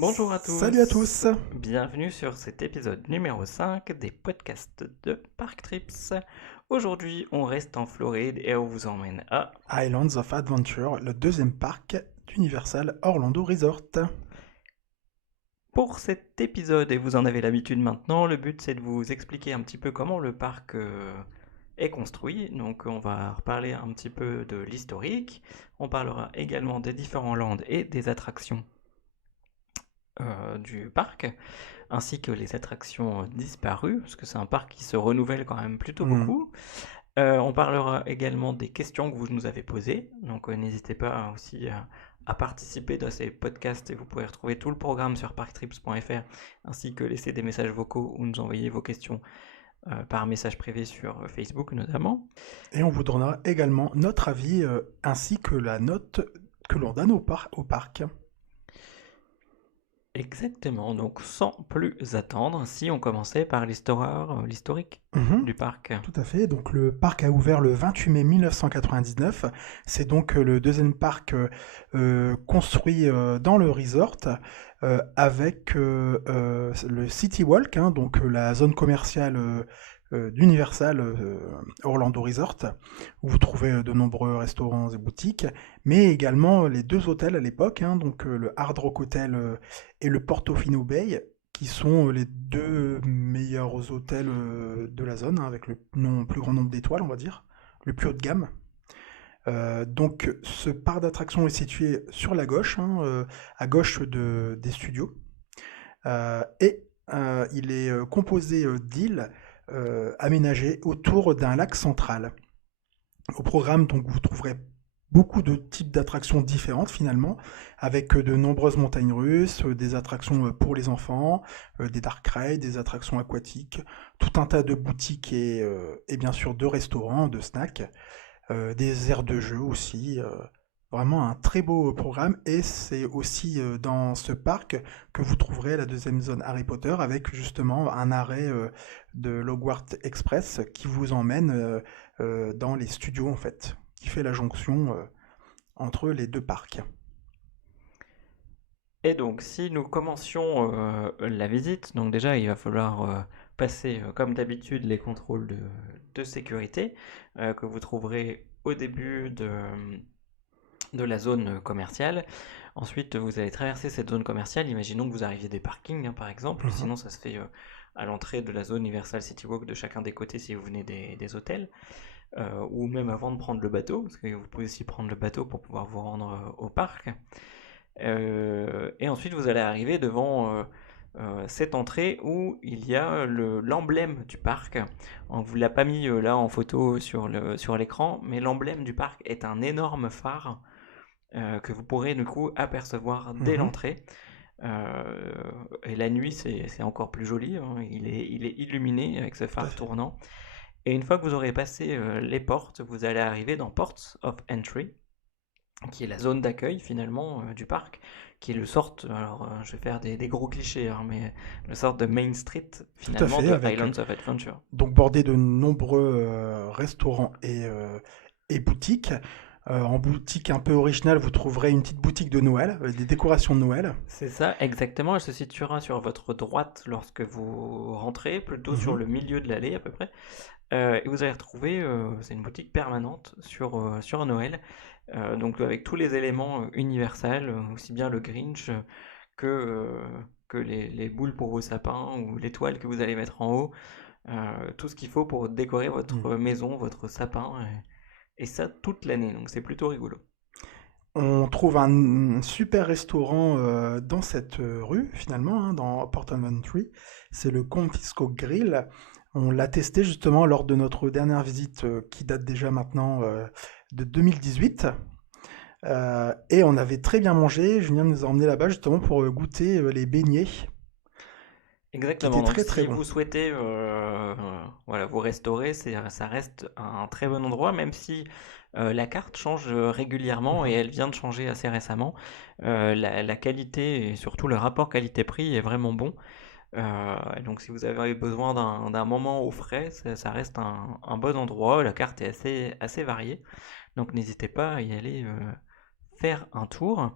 Bonjour à Salut à tous, tous. bienvenue sur cet épisode numéro 5 des podcasts de Park Trips. Aujourd'hui, on reste en Floride et on vous emmène à... Islands of Adventure, le deuxième parc d'Universal Orlando Resort. Pour cet épisode, et vous en avez l'habitude maintenant, le but c'est de vous expliquer un petit peu comment le parc est construit. Donc on va reparler un petit peu de l'historique, on parlera également des différents lands et des attractions du parc, ainsi que les attractions disparues, parce que c'est un parc qui se renouvelle quand même plutôt Hmm. beaucoup. On parlera également des questions que vous nous avez posées, donc n'hésitez pas aussi à participer dans ces podcasts et vous pouvez retrouver tout le programme sur parktrips.fr ainsi que laisser des messages vocaux ou nous envoyer vos questions par message privé sur Facebook notamment. Et on vous donnera également notre avis ainsi que la note que l'on donne au parc. Exactement, donc sans plus attendre, si on commençait par l'historique Mhm. du parc. Tout à fait. Donc le parc a ouvert le 28 mai 1999. C'est donc le deuxième parc construit dans le resort avec le City Walk, hein, donc la zone commerciale d'Universal Orlando Resort, où vous trouvez de nombreux restaurants et boutiques, mais également les deux hôtels à l'époque, hein, donc le Hard Rock Hotel et le Portofino Bay, qui sont les deux meilleurs hôtels de la zone, hein, avec le plus grand nombre d'étoiles, on va dire, le plus haut de gamme. Donc ce parc d'attractions est situé sur la gauche, hein, à gauche des studios, et il est composé d'îles aménagées autour d'un lac central. Au programme, donc, vous trouverez beaucoup de types d'attractions différentes finalement, avec de nombreuses montagnes russes, des attractions pour les enfants, des dark rides, des attractions aquatiques, tout un tas de boutiques et bien sûr de restaurants, de snacks, des aires de jeu aussi. Vraiment un très beau programme et c'est aussi dans ce parc que vous trouverez la deuxième zone Harry Potter avec justement un arrêt de l'Hogwarts Express qui vous emmène dans les studios en fait, qui fait la jonction entre les deux parcs. Et donc, si nous commencions la visite, donc déjà, il va falloir passer, comme d'habitude, les contrôles de sécurité que vous trouverez au début de la zone commerciale. Ensuite, vous allez traverser cette zone commerciale. Imaginons que vous arriviez des parkings, hein, par exemple. Mhm. Sinon, ça se fait à l'entrée de la zone Universal City Walk de chacun des côtés si vous venez des hôtels. Ou même avant de prendre le bateau, parce que vous pouvez aussi prendre le bateau pour pouvoir vous rendre au parc. Et ensuite, vous allez arriver devant cette entrée où il y a l'emblème du parc. On ne vous l'a pas mis là en photo sur l'écran, mais l'emblème du parc est un énorme phare que vous pourrez du coup apercevoir dès Mhm. l'entrée. Et la nuit, c'est encore plus joli, hein. Il est illuminé avec ce Tout à phare fait. tournant. Et une fois que vous aurez passé les portes, vous allez arriver dans Ports of Entry, qui est la zone d'accueil finalement du parc, qui est le sorte, alors je vais faire des gros clichés, hein, mais le sorte de Main Street Tout à finalement fait, de avec Islands of Adventure. donc bordé de nombreux restaurants et boutiques. En boutique un peu originale, vous trouverez une petite boutique de Noël, avec des décorations de Noël. C'est ça, exactement. Elle se situera sur votre droite lorsque vous rentrez, plutôt sur Mhm. le milieu de l'allée à peu près. Et vous allez retrouver, c'est une boutique permanente sur Noël, donc avec tous les éléments universels, aussi bien le Grinch que, euh, que les boules pour vos sapins ou l'étoile que vous allez mettre en haut, tout ce qu'il faut pour décorer Mhm. votre maison, votre sapin, et ça toute l'année, donc c'est plutôt rigolo. On trouve un super restaurant dans cette rue, finalement, hein, dans Port of Entry. C'est le Confisco Grill. On l'a testé justement lors de notre dernière visite qui date déjà maintenant de 2018. Et on avait très bien mangé. Julien nous a emmenés là-bas justement pour goûter les beignets, qui Exactement, étaient donc très très si bons. vous souhaitez voilà, vous restaurer, ça reste un très bon endroit, même si la carte change régulièrement et Mhm. elle vient de changer assez récemment. La qualité et surtout le rapport qualité-prix est vraiment bon. Et donc si vous avez besoin d'un moment au frais, ça reste un bon endroit. La carte est assez variée, donc n'hésitez pas à y aller faire un tour.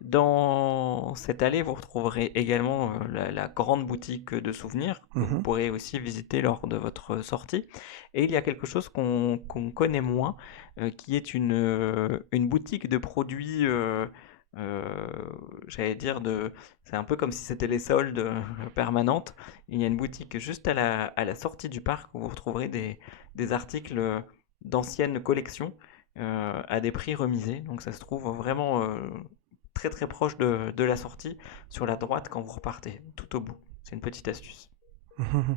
Dans cette allée, vous retrouverez également la grande boutique de souvenirs que vous Mhm. pourrez aussi visiter lors de votre sortie. Et il y a quelque chose qu'on connaît moins, qui est une boutique de produits, euh, j'allais dire, c'est un peu comme si c'était les soldes permanentes. Il y a une boutique juste à la sortie du parc où vous retrouverez des articles d'anciennes collections à des prix remisés. Donc ça se trouve vraiment très très proche de la sortie, sur la droite quand vous repartez, tout au bout. C'est une petite astuce. Mhm.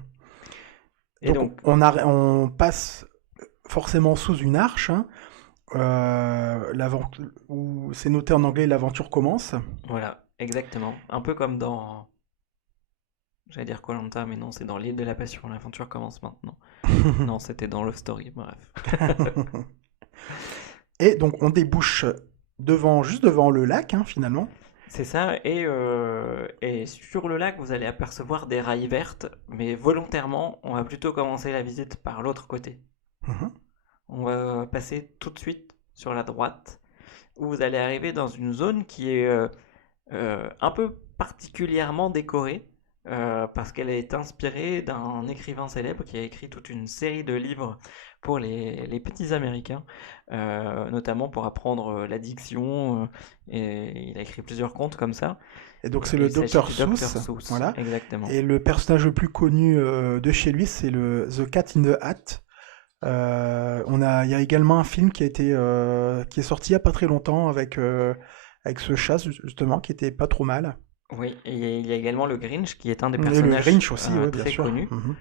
Et Donc donc, on passe forcément sous une arche, hein, où c'est noté en anglais l'aventure commence. voilà, exactement. Un peu comme dans, j'allais dire koh mais non, c'est dans l'île de la Passion, l'aventure commence maintenant. Non, c'était dans Love Story, bref. Et donc on débouche juste devant le lac, hein, finalement. C'est ça, et sur le lac, vous allez apercevoir des rails vertes, mais volontairement, on va plutôt commencer la visite par l'autre côté. Mhm. On va passer tout de suite sur la droite, où vous allez arriver dans une zone qui est un peu particulièrement décorée, parce qu'elle est inspirée d'un écrivain célèbre qui a écrit toute une série de livres pour les petits Américains, notamment pour apprendre la diction, et il a écrit plusieurs contes comme ça. Et donc c'est Et le il s'agit docteur du Dr Seuss, Seuss, voilà. exactement. Et le personnage le plus connu de chez lui, c'est le The Cat in the Hat. Il y a également un film qui est sorti il y a pas très longtemps avec ce chat justement qui était pas trop mal. Oui, et il y a également le Grinch qui est un des Et le personnages Grinch aussi, ouais, bien très sûr. connus. Mhm.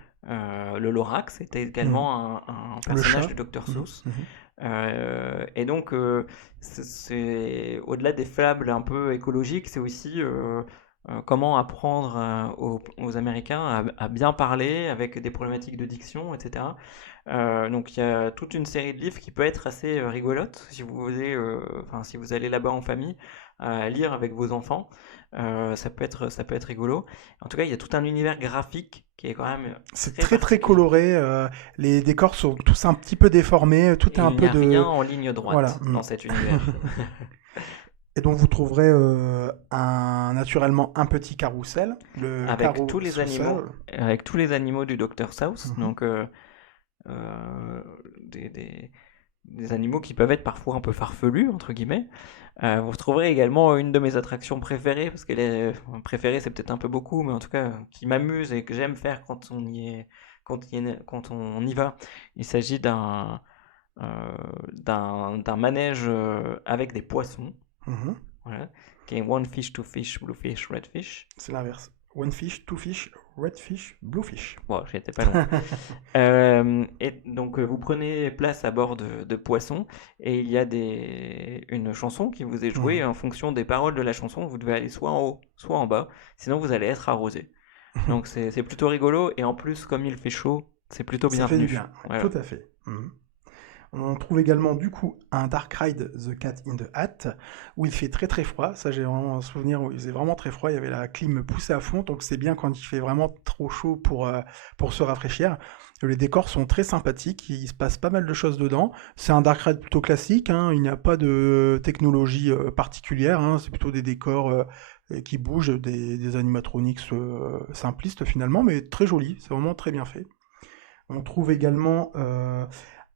Le Lorax était Mhm. également un Le personnage chat. du Dr Mhm. Seuss. Mhm. Et donc, c'est au-delà des fables un peu écologiques, c'est aussi comment apprendre aux Américains à bien parler avec des problématiques de diction, etc. Donc, il y a toute une série de livres qui peut être assez rigolote si vous voulez, enfin, si vous allez là-bas en famille à lire avec vos enfants. Ça peut être rigolo. En tout cas, il y a tout un univers graphique qui est quand même C'est très très très particulier. coloré. Les décors sont tous un petit peu déformés. Tout est Et un il n'y peu a rien de en ligne voilà. droite dans cet univers. Et donc vous trouverez naturellement un petit carrousel, le avec tous carreau les sous-sol. animaux, avec tous les animaux du Dr South, Mhm. donc euh, des, des- des animaux qui peuvent être parfois un peu farfelus entre guillemets. Vous retrouverez également une de mes attractions préférées, parce qu'elle est préférée, c'est peut-être un peu beaucoup, mais en tout cas qui m'amuse et que j'aime faire quand on y est, quand on y va. Il s'agit d'un manège avec des poissons, Mhm. voilà, qui est One Fish, Two Fish, Blue Fish, Red Fish. C'est l'inverse. One fish, two fish, red fish, blue fish. Bon, j'étais pas loin. Et donc, vous prenez place à bord de Poisson, et il y a une chanson qui vous est jouée Mhm. en fonction des paroles de la chanson. Vous devez aller soit en haut, soit en bas, sinon vous allez être arrosé. Donc, c'est plutôt rigolo, et en plus, comme il fait chaud, c'est plutôt Ça fait du bienvenu. bien, ouais, tout Voilà. à fait. Mhm. On trouve également du coup un Dark Ride The Cat in the Hat où il fait très très froid. Ça j'ai vraiment un souvenir où il faisait vraiment très froid. Il y avait la clim poussée à fond, donc c'est bien quand il fait vraiment trop chaud pour se rafraîchir. Les décors sont très sympathiques, il se passe pas mal de choses dedans. C'est un Dark Ride plutôt classique, hein. Il n'y a pas de technologie particulière, hein. C'est plutôt des décors qui bougent, des animatronics simplistes finalement, mais très jolis. C'est vraiment très bien fait. On trouve également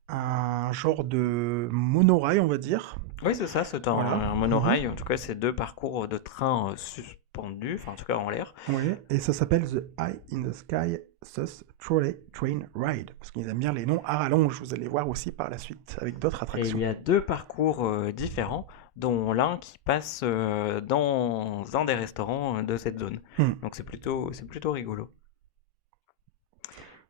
un genre de monorail, on va dire. Oui, c'est ça, c'est un, Voilà. un Mhm. monorail. En tout cas, c'est deux parcours de train suspendus, enfin, en tout cas en l'air. Oui. Et ça s'appelle The Eye in the Sky Sus Trolley Train Ride. Parce qu'ils aiment bien les noms à rallonge. Vous allez voir aussi par la suite avec d'autres Et il attractions. y a deux parcours différents, dont l'un qui passe dans un des restaurants de cette zone. Hmm. Donc c'est plutôt rigolo.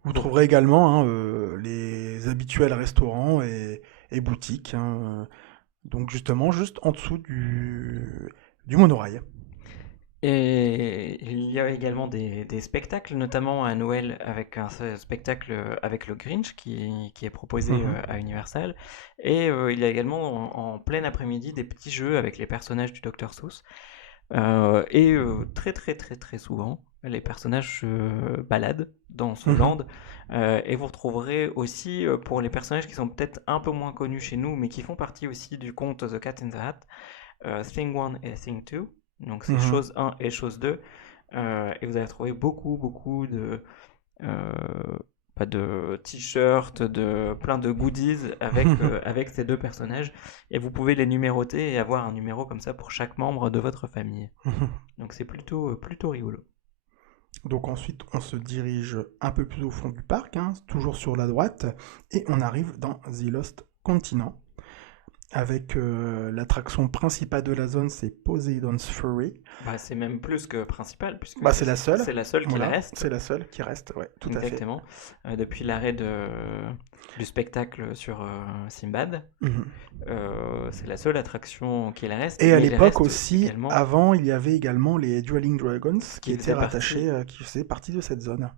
Vous Donc, trouverez également hein, les habituels restaurants et boutiques, hein. Donc justement, juste en dessous du monorail. et il y a également des spectacles, notamment à Noël avec un spectacle avec le Grinch qui est proposé Mhm. à Universal. Et il y a également en plein après-midi des petits jeux avec les personnages du Dr Seuss. Et très très très très souvent, les personnages se baladent dans ce Mhm. land. Et vous retrouverez aussi, pour les personnages qui sont peut-être un peu moins connus chez nous, mais qui font partie aussi du conte The Cat in the Hat, Thing 1 et Thing 2. Donc c'est Mhm. chose 1 et chose 2. Et vous allez trouver beaucoup euh, de t-shirts, de plein de goodies avec ces deux personnages. Et vous pouvez les numéroter et avoir un numéro comme ça pour chaque membre de votre famille. Donc c'est plutôt rigolo. Donc ensuite, on se dirige un peu plus au fond du parc, hein, toujours sur la droite, et on arrive dans The Lost Continent, avec l'attraction principale de la zone, c'est Poseidon's Fury. Bah, c'est même plus que principal, puisque Bah, c'est la seule. c'est la seule qu'il Voilà, reste. c'est la seule qui reste, ouais, tout à fait. Exactement. Depuis l'arrêt du spectacle sur Simbad, Mhm. c'est la seule attraction qu'il reste. Et à mais il l'époque reste aussi, également avant, il y avait également les Dueling Dragons qui qui étaient faisait rattachés, partie. qui faisaient partie de cette zone.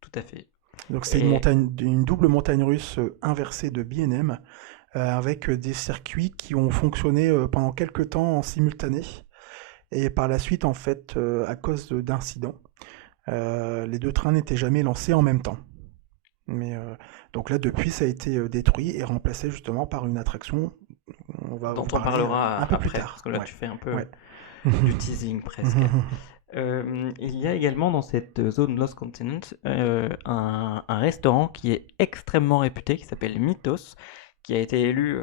Tout à fait. Donc c'est Et une double montagne russe inversée de B&M, avec des circuits qui ont fonctionné pendant quelques temps en simultané. Et par la suite, en fait, à cause d'incidents, les deux trains n'étaient jamais lancés en même temps. Mais donc là, depuis, ça a été détruit et remplacé justement par une attraction. On va dont en on parler parlera un peu plus après, tard. parce que là Ouais. tu fais un peu Ouais. du teasing presque. Il y a également dans cette zone Lost Continent un restaurant qui est extrêmement réputé, qui s'appelle Mythos, qui a été élu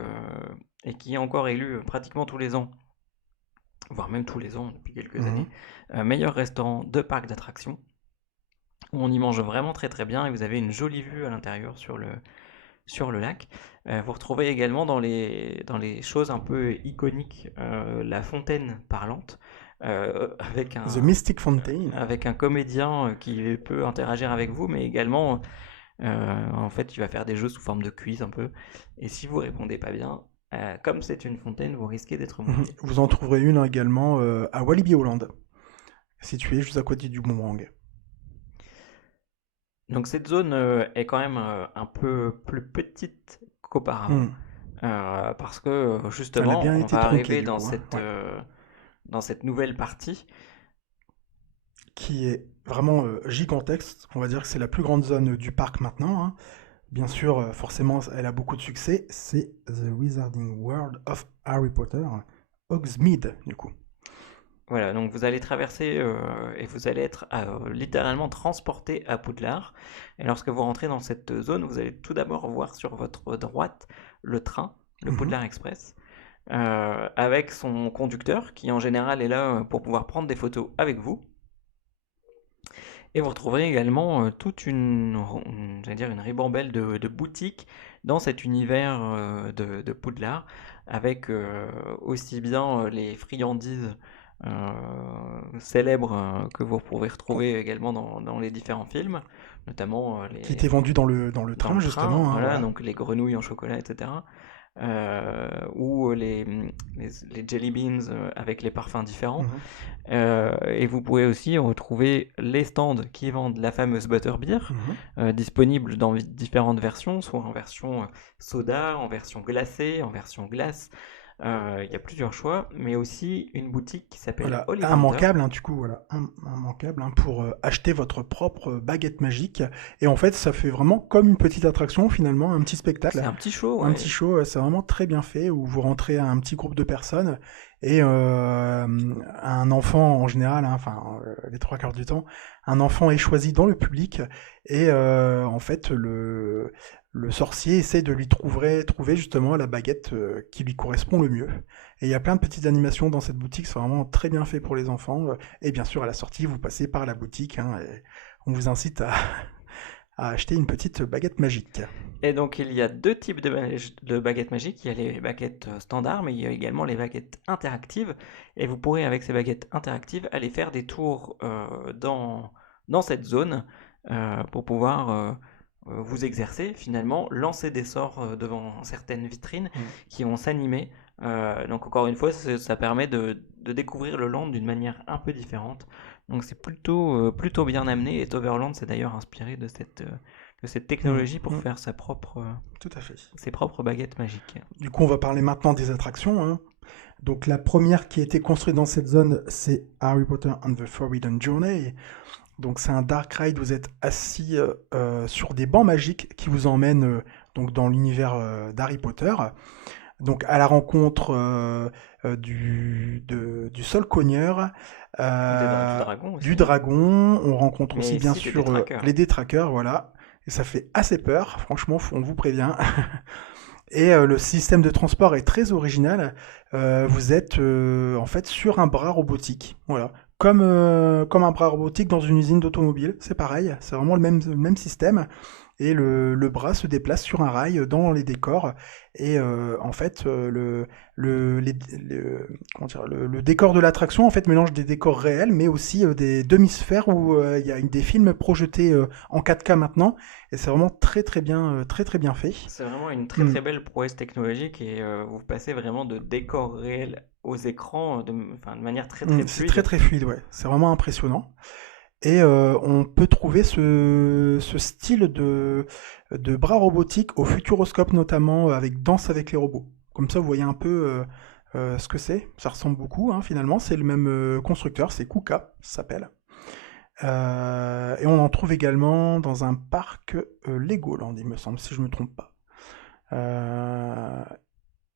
et qui est encore élu pratiquement tous les ans, voire même tous les ans depuis quelques années, meilleur restaurant de parc d'attractions, où on y mange vraiment très très bien et vous avez une jolie vue à l'intérieur sur le lac. Vous retrouvez également dans les choses un peu iconiques la fontaine parlante The Mystic Fountain. avec un comédien qui peut interagir avec vous, mais également en fait il va faire des jeux sous forme de quiz un peu. Et si vous répondez pas bien, comme c'est une fontaine, vous risquez d'être mouillé. Vous en trouverez une également à Walibi Holland, située juste à côté du boomerang. Donc cette zone est quand même un peu plus petite qu'auparavant. Parce que Elle a justement, bien on été va tronquée arriver du coup, hein. Ouais. dans cette nouvelle partie. Qui est vraiment gigantesque. On va dire que c'est la plus grande zone du parc maintenant, hein. Bien sûr, forcément, elle a beaucoup de succès. C'est The Wizarding World of Harry Potter, Hogsmeade, du coup. Voilà, donc vous allez traverser et vous allez être littéralement transporté à Poudlard. Et lorsque vous rentrez dans cette zone, vous allez tout d'abord voir sur votre droite le train, le Poudlard Express, avec son conducteur qui en général est là pour pouvoir prendre des photos avec vous. Et vous retrouverez également toute j'allais dire une ribambelle de boutiques dans cet univers de Poudlard, avec aussi bien les friandises célèbres que vous pouvez retrouver également dans les différents films, notamment Qui était vendu dans le dans train, le train, justement, hein, voilà, voilà. donc les grenouilles en chocolat, etc. Ou les jelly beans avec les parfums différents. Et vous pouvez aussi retrouver les stands qui vendent la fameuse butterbeer, disponible dans différentes versions, soit en version soda, en version glacée, en version glace. Il y a plusieurs choix, mais aussi une boutique qui s'appelle Voilà, Ollivander. immanquable, hein, du coup, voilà, immanquable hein, pour acheter votre propre baguette magique. Et en fait, ça fait vraiment comme une petite attraction, finalement, un petit spectacle. C'est un petit show, Un ouais. petit show, c'est vraiment très bien fait, où vous rentrez à un petit groupe de personnes, et un enfant, en général, hein, enfin, les trois quarts du temps, un enfant est choisi dans le public, et en fait, le sorcier essaie de lui trouver justement la baguette qui lui correspond le mieux. Et il y a plein de petites animations dans cette boutique, c'est vraiment très bien fait pour les enfants. Et bien sûr, à la sortie, vous passez par la boutique, hein, et on vous incite à acheter une petite baguette magique. Et donc il y a deux types de baguettes magiques. Il y a les baguettes standards, mais il y a également les baguettes interactives. Et vous pourrez avec ces baguettes interactives aller faire des tours dans cette zone pour pouvoir vous exercer, finalement, lancer des sorts devant certaines vitrines qui vont s'animer. Donc encore une fois, ça permet de découvrir le land d'une manière un peu différente. Donc c'est plutôt bien amené, et Toverland s'est d'ailleurs inspiré de cette technologie pour faire Tout à fait. ses propres baguettes magiques. Du coup, on va parler maintenant des attractions, hein. Donc la première qui a été construite dans cette zone, c'est Harry Potter and the Forbidden Journey. Donc c'est un dark ride, vous êtes assis sur des bancs magiques qui vous emmènent donc dans l'univers d'Harry Potter. Donc à la rencontre du sol cogneur, Du dragon du aussi, dragon. On rencontre aussi mais bien ici des sûr détraqueurs. les détraqueurs, voilà. Et ça fait assez peur, franchement, on vous prévient. Et le système de transport est très original. Vous êtes en fait sur un bras robotique, voilà. Comme un bras robotique dans une usine d'automobile, c'est pareil, c'est vraiment le même système. Et le bras se déplace sur un rail dans les décors. Et en fait, comment dire, le décor de l'attraction en fait mélange des décors réels, mais aussi des demi-sphères où il y a des films projetés en 4K maintenant. Et c'est vraiment très très bien fait. C'est vraiment une très Hmm. très belle prouesse technologique et vous passez vraiment de décors réels aux écrans enfin, de manière très très C'est très fluide. très fluide, ouais. C'est vraiment impressionnant. Et on peut trouver ce style de bras robotiques au Futuroscope notamment, avec Danse avec les robots. Comme ça, vous voyez un peu ce que c'est. Ça ressemble beaucoup, hein, finalement. C'est le même constructeur, c'est KUKA, ça s'appelle. Et on en trouve également dans un parc Legoland, il me semble, si je ne me trompe pas. Euh,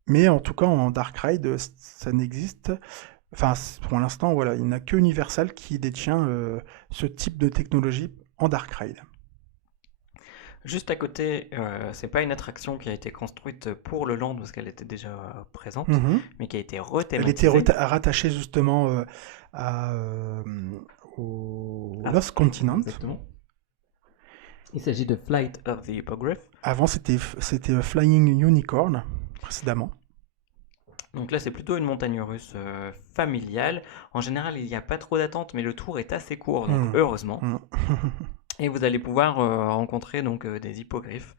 mais en tout cas, en Dark Ride, ça n'existe. Enfin, pour l'instant, voilà, il n'y a que Universal qui détient ce type de technologie en Dark Ride. Juste à côté, c'est pas une attraction qui a été construite pour le land parce qu'elle était déjà présente, Mhm. mais qui a été Elle était rethématisée. rattachée justement à, au Ah, Lost Continent. exactement. Il s'agit de Flight of the Hippogriff. Avant, c'était Flying Unicorn, précédemment. Donc là, c'est plutôt une montagne russe familiale. En général, il n'y a pas trop d'attente, mais le tour est assez court, donc Mhm. heureusement. Mhm. Et vous allez pouvoir rencontrer donc des hippogriffes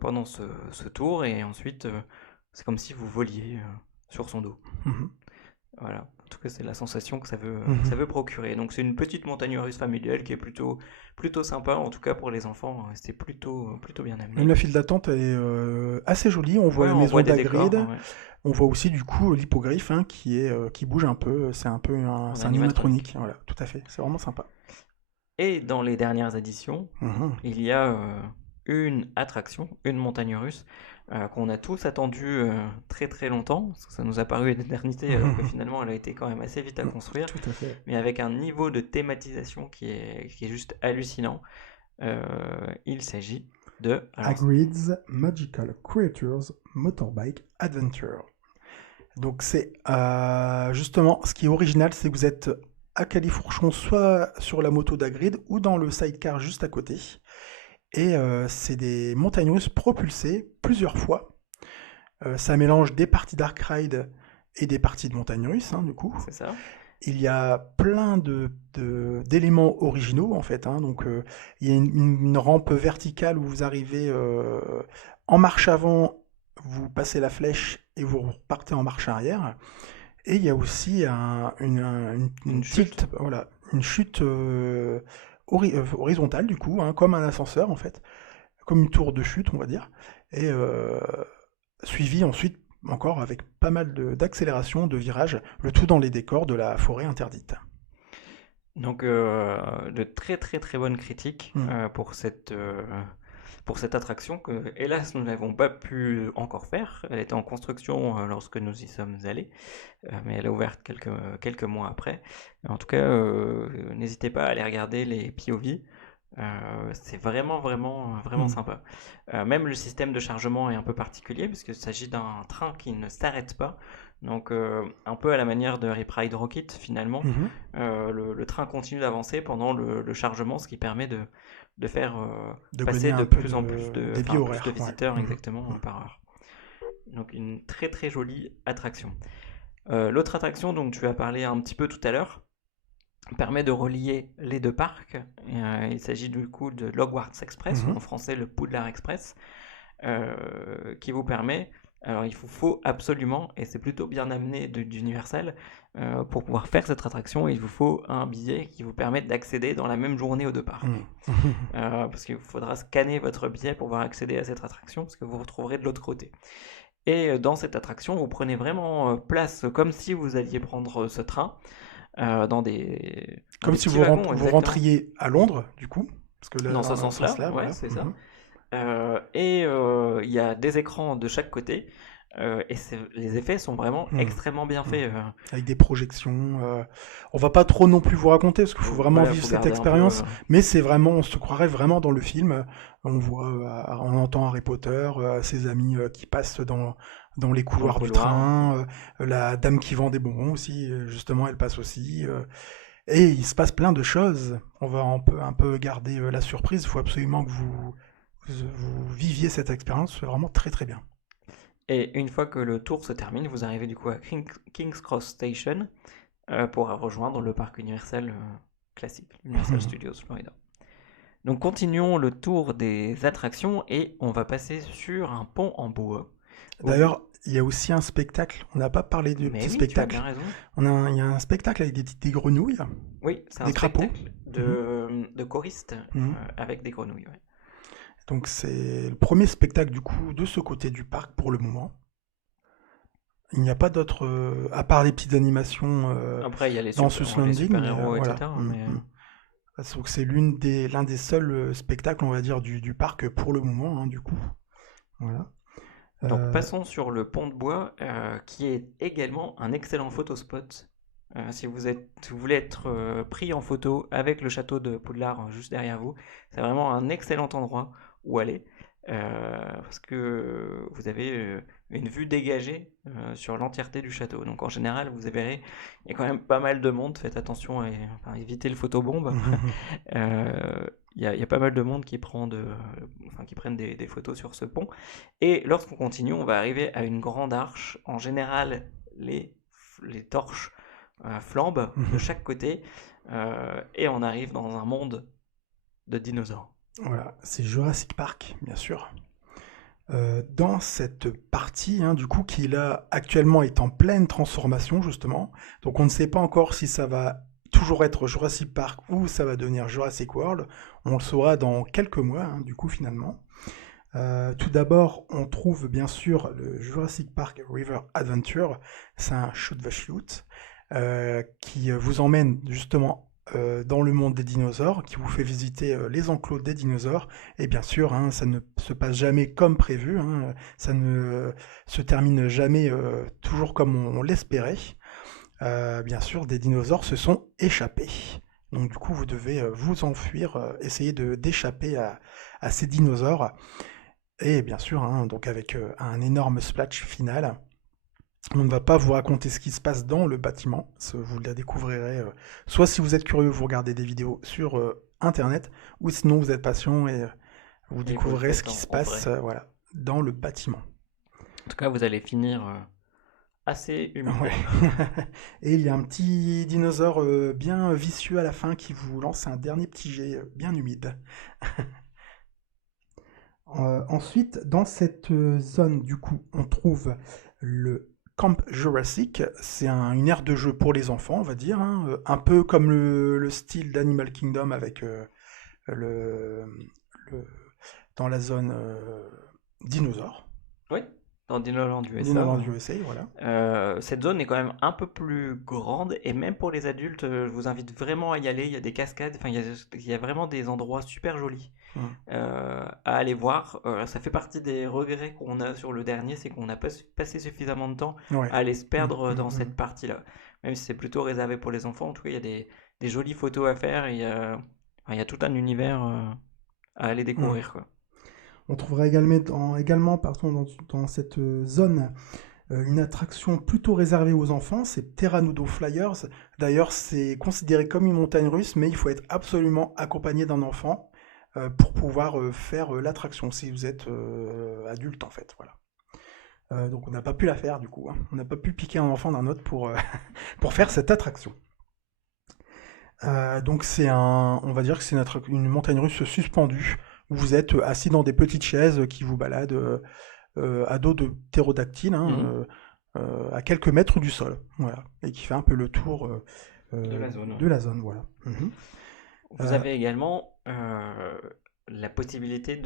pendant ce tour, et ensuite, c'est comme si vous voliez sur son dos. Mhm. Voilà. En tout cas, c'est la sensation que ça Mhm. veut procurer. Donc c'est une petite montagne russe familiale qui est plutôt sympa, en tout cas pour les enfants. C'est plutôt bien Même amené. la file d'attente elle est assez jolie. On voit Ouais, la on maison voit des décors, d'Hagrid. ouais, On voit aussi du coup l'hippogriffe hein, qui bouge un peu. en C'est un animatronique. animatronique. Voilà, tout à fait. C'est vraiment sympa. Et dans les dernières éditions, Mhm. il y a une attraction, une montagne russe, qu'on a tous attendu très très longtemps, parce que ça nous a paru une éternité, alors que finalement elle a été quand même assez vite à construire, Tout à fait. mais avec un niveau de thématisation qui est juste hallucinant. Il s'agit de... Alors, Hagrid's Magical Creatures Motorbike Adventure. Donc c'est justement ce qui est original, c'est que vous êtes à Califourchon, soit sur la moto d'Hagrid ou dans le sidecar juste à côté. Et c'est des montagnes russes propulsées plusieurs fois. Ça mélange des parties Dark Ride et des parties de montagnes russes, hein, du coup. c'est ça. Il y a plein d'éléments originaux en fait, hein. Donc il y a une rampe verticale où vous arrivez en marche avant, vous passez la flèche et vous repartez en marche arrière. Et il y a aussi Une une chute. tilt, voilà, une chute horizontale du coup, hein, comme un ascenseur en fait, comme une tour de chute on va dire. Et suivi ensuite encore avec pas mal d'accélération, de virages, le tout dans les décors de la forêt interdite. Donc, de très très très bonnes critiques Mm. pour cette attraction que, hélas, nous n'avons pas pu encore faire. Elle était en construction lorsque nous y sommes allés, mais elle a ouvert quelques mois après. En tout cas, n'hésitez pas à aller regarder les POV. C'est vraiment Mm. sympa. Même le système de chargement est un peu particulier puisqu'il s'agit d'un train qui ne s'arrête pas. Donc un peu à la manière de Rip Ride Rocket finalement, Mhm. le train continue d'avancer pendant le chargement, ce qui permet de faire De gagner passer de un peu plus en plus débit plus de horaire. Ouais. visiteurs Mhm. exactement par heure. Donc une très très jolie attraction. L'autre attraction dont tu as parlé un petit peu tout à l'heure permet de relier les deux parcs. Il s'agit du coup de l'Hogwarts Express, ou Mhm. en français le Poudlard Express, qui vous permet, alors il vous faut absolument, et c'est plutôt bien amené d'Universal, pour pouvoir faire cette attraction, il vous faut un billet qui vous permette d'accéder dans la même journée aux deux parcs. Mhm. Parce qu'il vous faudra scanner votre billet pour pouvoir accéder à cette attraction, parce que vous vous retrouverez de l'autre côté. Et dans cette attraction, vous prenez vraiment place comme si vous alliez prendre ce train dans Comme des si petits wagons, vous exactement. rentriez à Londres, du coup, parce que Dans ce dans ce sens-là, sens-là, ouais, voilà. c'est ça. Mhm. Et il y a des écrans de chaque côté Et les effets sont vraiment extrêmement bien faits. Avec des projections. On va pas trop non plus vous raconter parce qu'il faut vraiment Voilà, vivre faut cette garder un peu, expérience. Mais c'est vraiment, on se croirait vraiment dans le film. On voit, on entend Harry Potter, ses amis qui passent dans les couloirs du couloir. train, la dame qui vend des bonbons aussi, justement, elle passe aussi. Et il se passe plein de choses. On va un peu garder la surprise. Il faut absolument que vous viviez cette expérience. C'est vraiment très très bien. Et une fois que le tour se termine, vous arrivez du coup à King's Cross Station pour rejoindre le parc Universal classique, Universal Studios Florida. Donc continuons le tour des attractions et on va passer sur un pont en bois. D'ailleurs, il y a aussi un spectacle. On n'a pas parlé du petit spectacle. Tu as bien raison. Il y a un spectacle avec des grenouilles. Oui, c'est un crapauds. spectacle de choristes avec des grenouilles. Ouais. Donc c'est le premier spectacle du coup de ce côté du parc pour le moment. Il n'y a pas d'autres, à part les petites animations après, il y a dans ce landing, super-héros, voilà. etc. Donc c'est l'un des seuls spectacles, on va dire, du parc pour le moment, hein, du coup. Voilà. Donc passons sur le pont de bois, qui est également un excellent photospot. Si vous voulez être pris en photo avec le château de Poudlard juste derrière vous, c'est vraiment un excellent endroit où aller. Parce que vous avez une vue dégagée sur l'entièreté du château. Donc en général, vous verrez, il y a quand même pas mal de monde. Faites attention à éviter le photobombe. Il y a pas mal de monde qui prennent des photos sur ce pont. Et lorsqu'on continue, on va arriver à une grande arche. En général, les torches flambent de chaque côté. Et on arrive dans un monde de dinosaures. Voilà, c'est Jurassic Park, bien sûr. Dans cette partie, hein, du coup, qui là actuellement est en pleine transformation, justement. Donc on ne sait pas encore si ça va toujours être Jurassic Park ou ça va devenir Jurassic World. On le saura dans quelques mois, hein, du coup, finalement. Tout d'abord, on trouve bien sûr le Jurassic Park River Adventure. C'est un shoot the shoot qui vous emmène justement dans le monde des dinosaures, qui vous fait visiter les enclos des dinosaures. Et bien sûr, hein, ça ne se passe jamais comme prévu, hein, ça ne se termine jamais toujours comme on l'espérait. Bien sûr, des dinosaures se sont échappés. Donc du coup, vous devez vous enfuir, essayer d'échapper à ces dinosaures. Et bien sûr, hein, donc avec un énorme splash final. On ne va pas vous raconter ce qui se passe dans le bâtiment, vous la découvrirez. Soit si vous êtes curieux, vous regardez des vidéos sur Internet, ou sinon vous êtes patient et vous découvrirez ce qui se passe voilà, dans le bâtiment. En tout cas, vous allez finir assez humide. Ouais. Et il y a un petit dinosaure bien vicieux à la fin qui vous lance un dernier petit jet bien humide. Ensuite, dans cette zone, du coup, on trouve le Camp Jurassic. C'est une aire de jeu pour les enfants, on va dire, hein, un peu comme le style d'Animal Kingdom avec dans la zone dinosaure. Oui, dans Dinoland USA. Dinoland USA, voilà. Cette zone est quand même un peu plus grande et même pour les adultes, je vous invite vraiment à y aller. Il y a des cascades, il y a vraiment des endroits super jolis à aller voir. Ça fait partie des regrets qu'on a sur le dernier, c'est qu'on n'a pas passé suffisamment de temps à aller se perdre dans cette partie-là. Même si c'est plutôt réservé pour les enfants, en tout cas, il y a des jolies photos à faire. Il y a tout un univers à aller découvrir, quoi. On trouvera également dans cette zone une attraction plutôt réservée aux enfants, c'est Pteranodon Flyers. D'ailleurs, c'est considéré comme une montagne russe, mais il faut être absolument accompagné d'un enfant pour pouvoir faire l'attraction, si vous êtes adulte en fait. Voilà. Donc on n'a pas pu la faire du coup. Hein. On n'a pas pu piquer un enfant d'un autre pour faire cette attraction. Donc on va dire que c'est une montagne russe suspendue, où vous êtes assis dans des petites chaises qui vous baladent à dos de ptérodactyle, hein, à quelques mètres du sol, voilà, et qui fait un peu le tour de la zone, voilà. Vous avez également la possibilité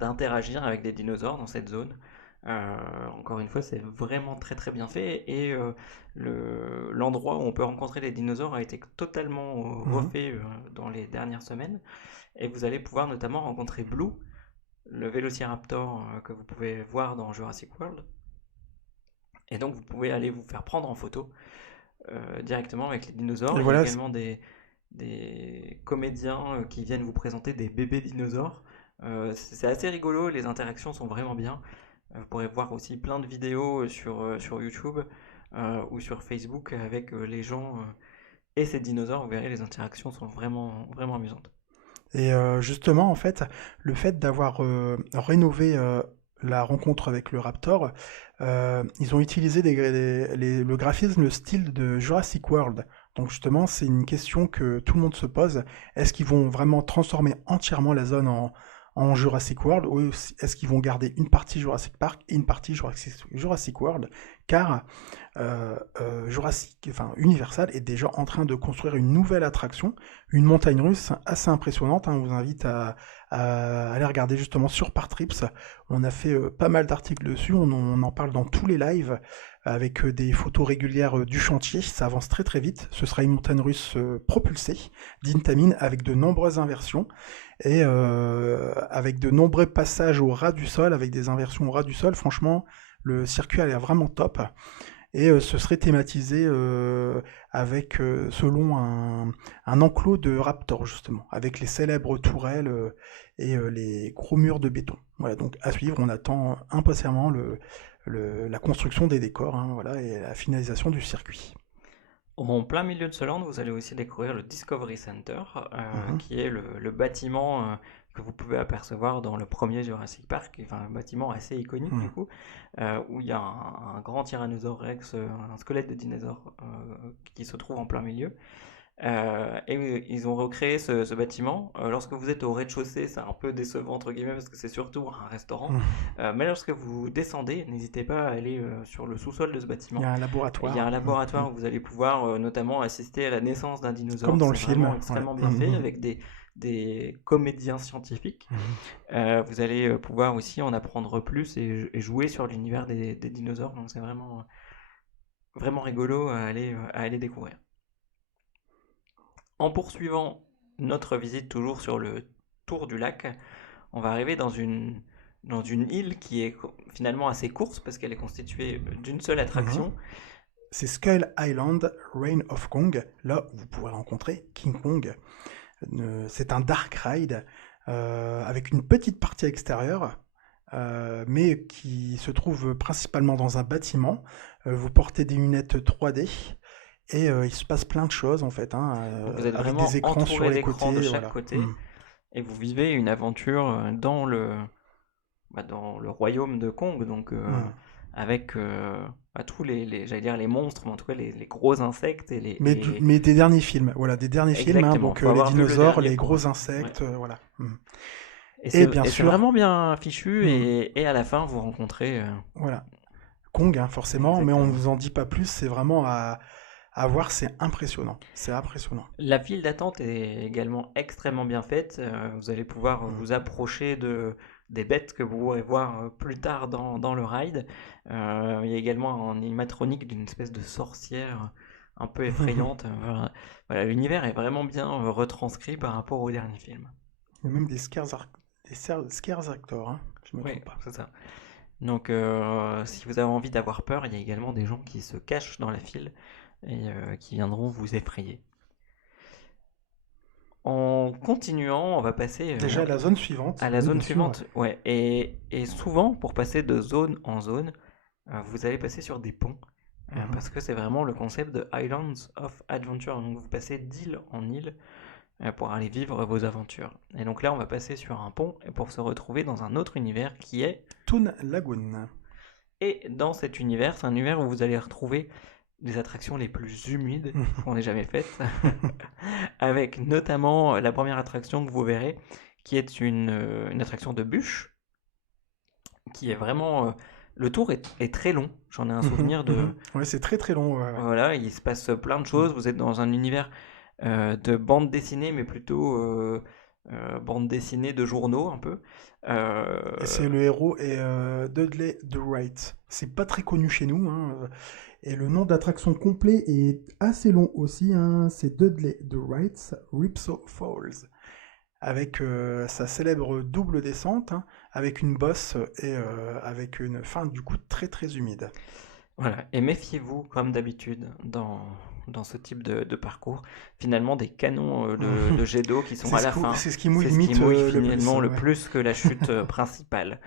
d'interagir avec des dinosaures dans cette zone. Encore une fois, c'est vraiment très très bien fait et l'endroit où on peut rencontrer les dinosaures a été totalement refait dans les dernières semaines et vous allez pouvoir notamment rencontrer Blue, le vélociraptor que vous pouvez voir dans Jurassic World. Et donc vous pouvez aller vous faire prendre en photo directement avec les dinosaures. Et Il y a voilà, également des comédiens qui viennent vous présenter des bébés dinosaures. C'est assez rigolo, les interactions sont vraiment bien. Vous pourrez voir aussi plein de vidéos sur YouTube ou sur Facebook avec les gens et ces dinosaures. Vous verrez, les interactions sont vraiment, vraiment amusantes. et justement, en fait, le fait d'avoir rénové la rencontre avec le Raptor, ils ont utilisé le graphisme, le style de Jurassic World. Donc justement, c'est une question que tout le monde se pose. Est-ce qu'ils vont vraiment transformer entièrement la zone en Jurassic World, ou est-ce qu'ils vont garder une partie Jurassic Park et une partie Jurassic World? Car Universal est déjà en train de construire une nouvelle attraction, une montagne russe assez impressionnante, hein. On vous invite à aller regarder justement sur Partrips. On a fait pas mal d'articles dessus, on en parle dans tous les lives avec des photos régulières du chantier. Ça avance très très vite. Ce sera une montagne russe propulsée d'Intamin avec de nombreuses inversions et avec de nombreux passages au ras du sol, avec des inversions au ras du sol. Franchement, le circuit a l'air vraiment top. Et ce serait thématisé avec, selon un enclos de raptors, justement, avec les célèbres tourelles et les gros murs de béton. Voilà, donc à suivre, on attend impatiemment la construction des décors, hein, voilà, et la finalisation du circuit. En plein milieu de ce land, vous allez aussi découvrir le Discovery Center, Mhm. qui est le bâtiment que vous pouvez apercevoir dans le premier Jurassic Park, enfin un bâtiment assez iconique du Mhm. coup, où il y a un grand Tyrannosaure Rex, un squelette de dinosaure qui se trouve en plein milieu. Et ils ont recréé ce bâtiment. Lorsque vous êtes au rez-de-chaussée, c'est un peu décevant entre guillemets parce que c'est surtout un restaurant. Mhm. Mais lorsque vous descendez, n'hésitez pas à aller sur le sous-sol de ce Il y a bâtiment. un Il y a laboratoire, un laboratoire mhm, où vous allez pouvoir notamment assister à la naissance d'un comme dinosaure. dans le C'est film. vraiment Ouais. extrêmement bien fait Mhm. avec des comédiens scientifiques. Mhm. Vous allez pouvoir aussi en apprendre plus et jouer sur l'univers des dinosaures. Donc c'est vraiment, vraiment rigolo à aller découvrir. En poursuivant notre visite toujours sur le tour du lac, on va arriver dans une île qui est finalement assez courte parce qu'elle est constituée d'une seule Mhm. attraction. C'est Skull Island, Reign of Kong. Là, vous pourrez rencontrer King Kong. C'est un dark ride avec une petite partie extérieure, mais qui se trouve principalement dans un bâtiment. Vous portez des lunettes 3D et il se passe plein de choses en fait, hein, Donc vous êtes avec des vraiment écrans sur entouré les d'écrans de côtés, chaque voilà. Hmm. côté et vous vivez une aventure dans le royaume de Kong, donc Hmm. avec tous j'allais dire les monstres, mais en tout cas les gros insectes Mais des derniers films, voilà, des derniers films, hein, exactement. donc Faut les avoir vu le dinosaures, dernier les pour. gros Ouais. insectes, voilà. Hmm. Et Et bien c'est sûr, vraiment bien fichu hmm, et à la fin vous rencontrez voilà, Kong, hein, forcément, mais on ne exactement. vous en dit pas plus, c'est vraiment à voir, c'est impressionnant. C'est impressionnant. La file d'attente est également extrêmement bien faite. Vous allez pouvoir Hmm. vous approcher des bêtes que vous pourrez voir plus tard dans le ride. Il y a également un animatronique d'une espèce de sorcière un peu effrayante. Voilà, l'univers est vraiment bien retranscrit par rapport au dernier film. Il y a même des scares actors, hein, je ne me Oui, trompe pas. c'est ça. Donc, si vous avez envie d'avoir peur, il y a également des gens qui se cachent dans la file et qui viendront vous effrayer. En continuant, on va passer Déjà, la zone suivante, à la oui, zone bien sûr. suivante. Ouais, et souvent, pour passer de zone en zone, vous allez passer sur des ponts. Mhm. Parce que c'est vraiment le concept de Islands of Adventure. Donc vous passez d'île en île pour aller vivre vos aventures. Et donc là, on va passer sur un pont pour se retrouver dans un autre univers qui est. Toon Lagoon. Et dans cet univers, c'est un univers où vous allez retrouver les attractions les plus humides qu'on ait jamais faites. Avec notamment la première attraction que vous verrez, qui est une attraction de bûche, qui est vraiment. Le tour est très long. J'en ai un souvenir de. Ouais, c'est très très long. Ouais, ouais. Voilà, il se passe plein de Mm. choses. Vous êtes dans un univers de bande dessinée, mais plutôt bande dessinée de journaux un peu. Et c'est le héros est Dudley the Right. C'est pas très connu chez nous, hein, et le nom d'attraction complet est assez long aussi, hein. C'est Dudley the Right's Ripsaw Falls, avec sa célèbre double descente, hein, avec une bosse et avec une fin du coup très très humide. Voilà, et méfiez-vous, comme d'habitude, dans ce type de parcours, finalement des canons de jet d'eau qui sont à la fin. C'est ce qui mouille C'est ce qui limite mouille le plus. finalement le Ouais. plus que la chute principale.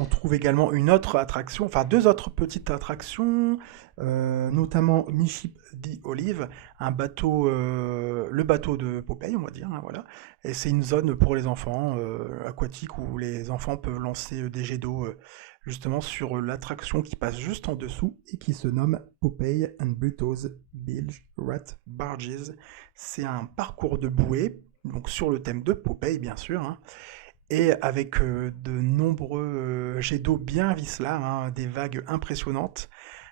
On trouve également une autre attraction, enfin deux autres petites attractions, notamment Miship the Olive, un bateau, le bateau de Popeye, on va dire, hein, voilà. Et c'est une zone pour les enfants aquatiques où les enfants peuvent lancer des jets d'eau justement sur l'attraction qui passe juste en dessous et qui se nomme Popeye and Bruto's Bilge Rat Barges. C'est un parcours de bouée, donc sur le thème de Popeye bien sûr, hein, et avec de nombreux jets d'eau bien vicelards, hein, des vagues impressionnantes.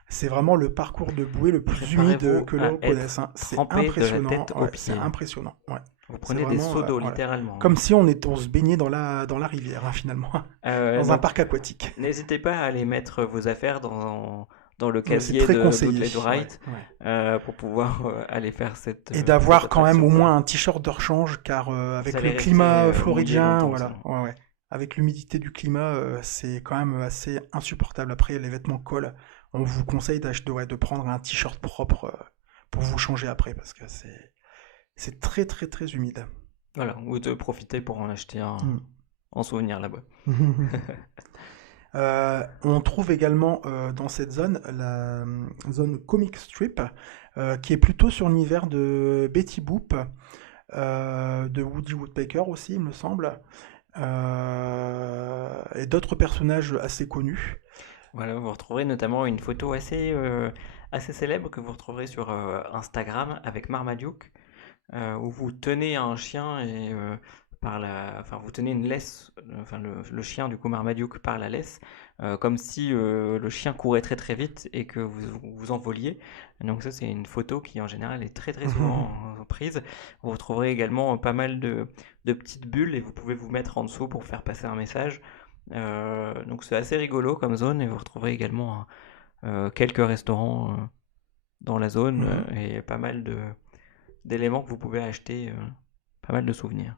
C'est vraiment le parcours de bouée le plus humide Préparez-vous que à l'on connaisse, être hein. C'est trempé de la impressionnant, tête aux ouais, c'est pieds. impressionnant. Ouais. Vous C'est prenez des vraiment seaux d'eau, voilà. littéralement. Comme si on se baignait dans la rivière, hein, finalement, dans un Donc, parc aquatique. n'hésitez pas à aller mettre vos affaires dans le Ouais, c'est casier très de conseillé. Dudley Ouais, Wright ouais. pour pouvoir aller faire Et cette d'avoir quand même au attraction. moins un t-shirt de rechange, car Vous avec allez le rester climat mouillé floridien, longtemps, voilà, sinon. ouais, ouais. Avec l'humidité du climat, c'est quand même assez insupportable. Après, les vêtements collent. On vous conseille de prendre un t-shirt propre pour vous changer après, parce que c'est très très très humide. Voilà, ou de profiter pour en acheter un Mm. en souvenir là-bas. On trouve également dans cette zone la zone comic strip, qui est plutôt sur l'univers de Betty Boop, de Woody Woodpecker aussi, il me semble, et d'autres personnages assez connus. Voilà, vous retrouverez notamment une photo assez célèbre que vous retrouverez sur Instagram avec Marmaduke, où vous tenez un chien et enfin vous tenez une laisse, enfin le chien du coup Marmaduke par la laisse, comme si le chien courait très très vite et que vous envoliez. Donc ça c'est une photo qui en général est très très souvent prise. Vous retrouverez également pas mal de petites bulles et vous pouvez vous mettre en dessous pour faire passer un message. Donc c'est assez rigolo comme zone et vous retrouverez également quelques restaurants dans la zone et pas mal d'éléments que vous pouvez acheter, pas mal de souvenirs.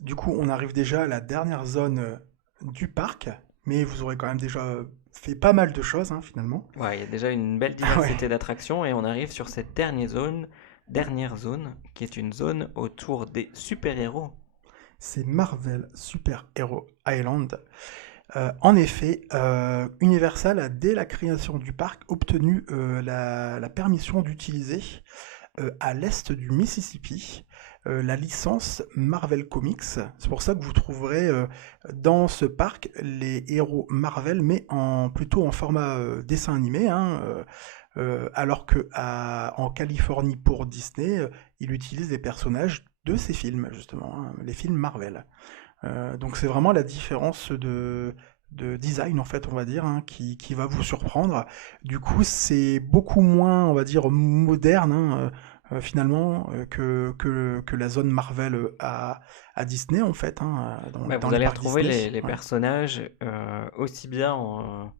Du coup, on arrive déjà à la dernière zone du parc, mais vous aurez quand même déjà fait pas mal de choses, hein, finalement. Ouais, il y a déjà une belle Ah ouais. diversité d'attractions et on arrive sur cette dernière zone qui est une zone autour des super-héros. C'est Marvel Super Hero Island. En effet, Universal a, dès la création du parc, obtenu la permission d'utiliser à l'est du Mississippi la licence Marvel Comics. C'est pour ça que vous trouverez dans ce parc les héros Marvel, mais plutôt en format dessin animé, hein, alors que en Californie pour Disney, il utilise les personnages de ces films, justement, hein, les films Marvel. Donc c'est vraiment la différence de design, en fait, on va dire, hein, qui va vous surprendre. Du coup, c'est beaucoup moins, on va dire, moderne, hein, finalement, que la zone Marvel à Disney, en fait, hein, Ouais, dans vous les allez parcs retrouver Disney. les Ouais. personnages aussi bien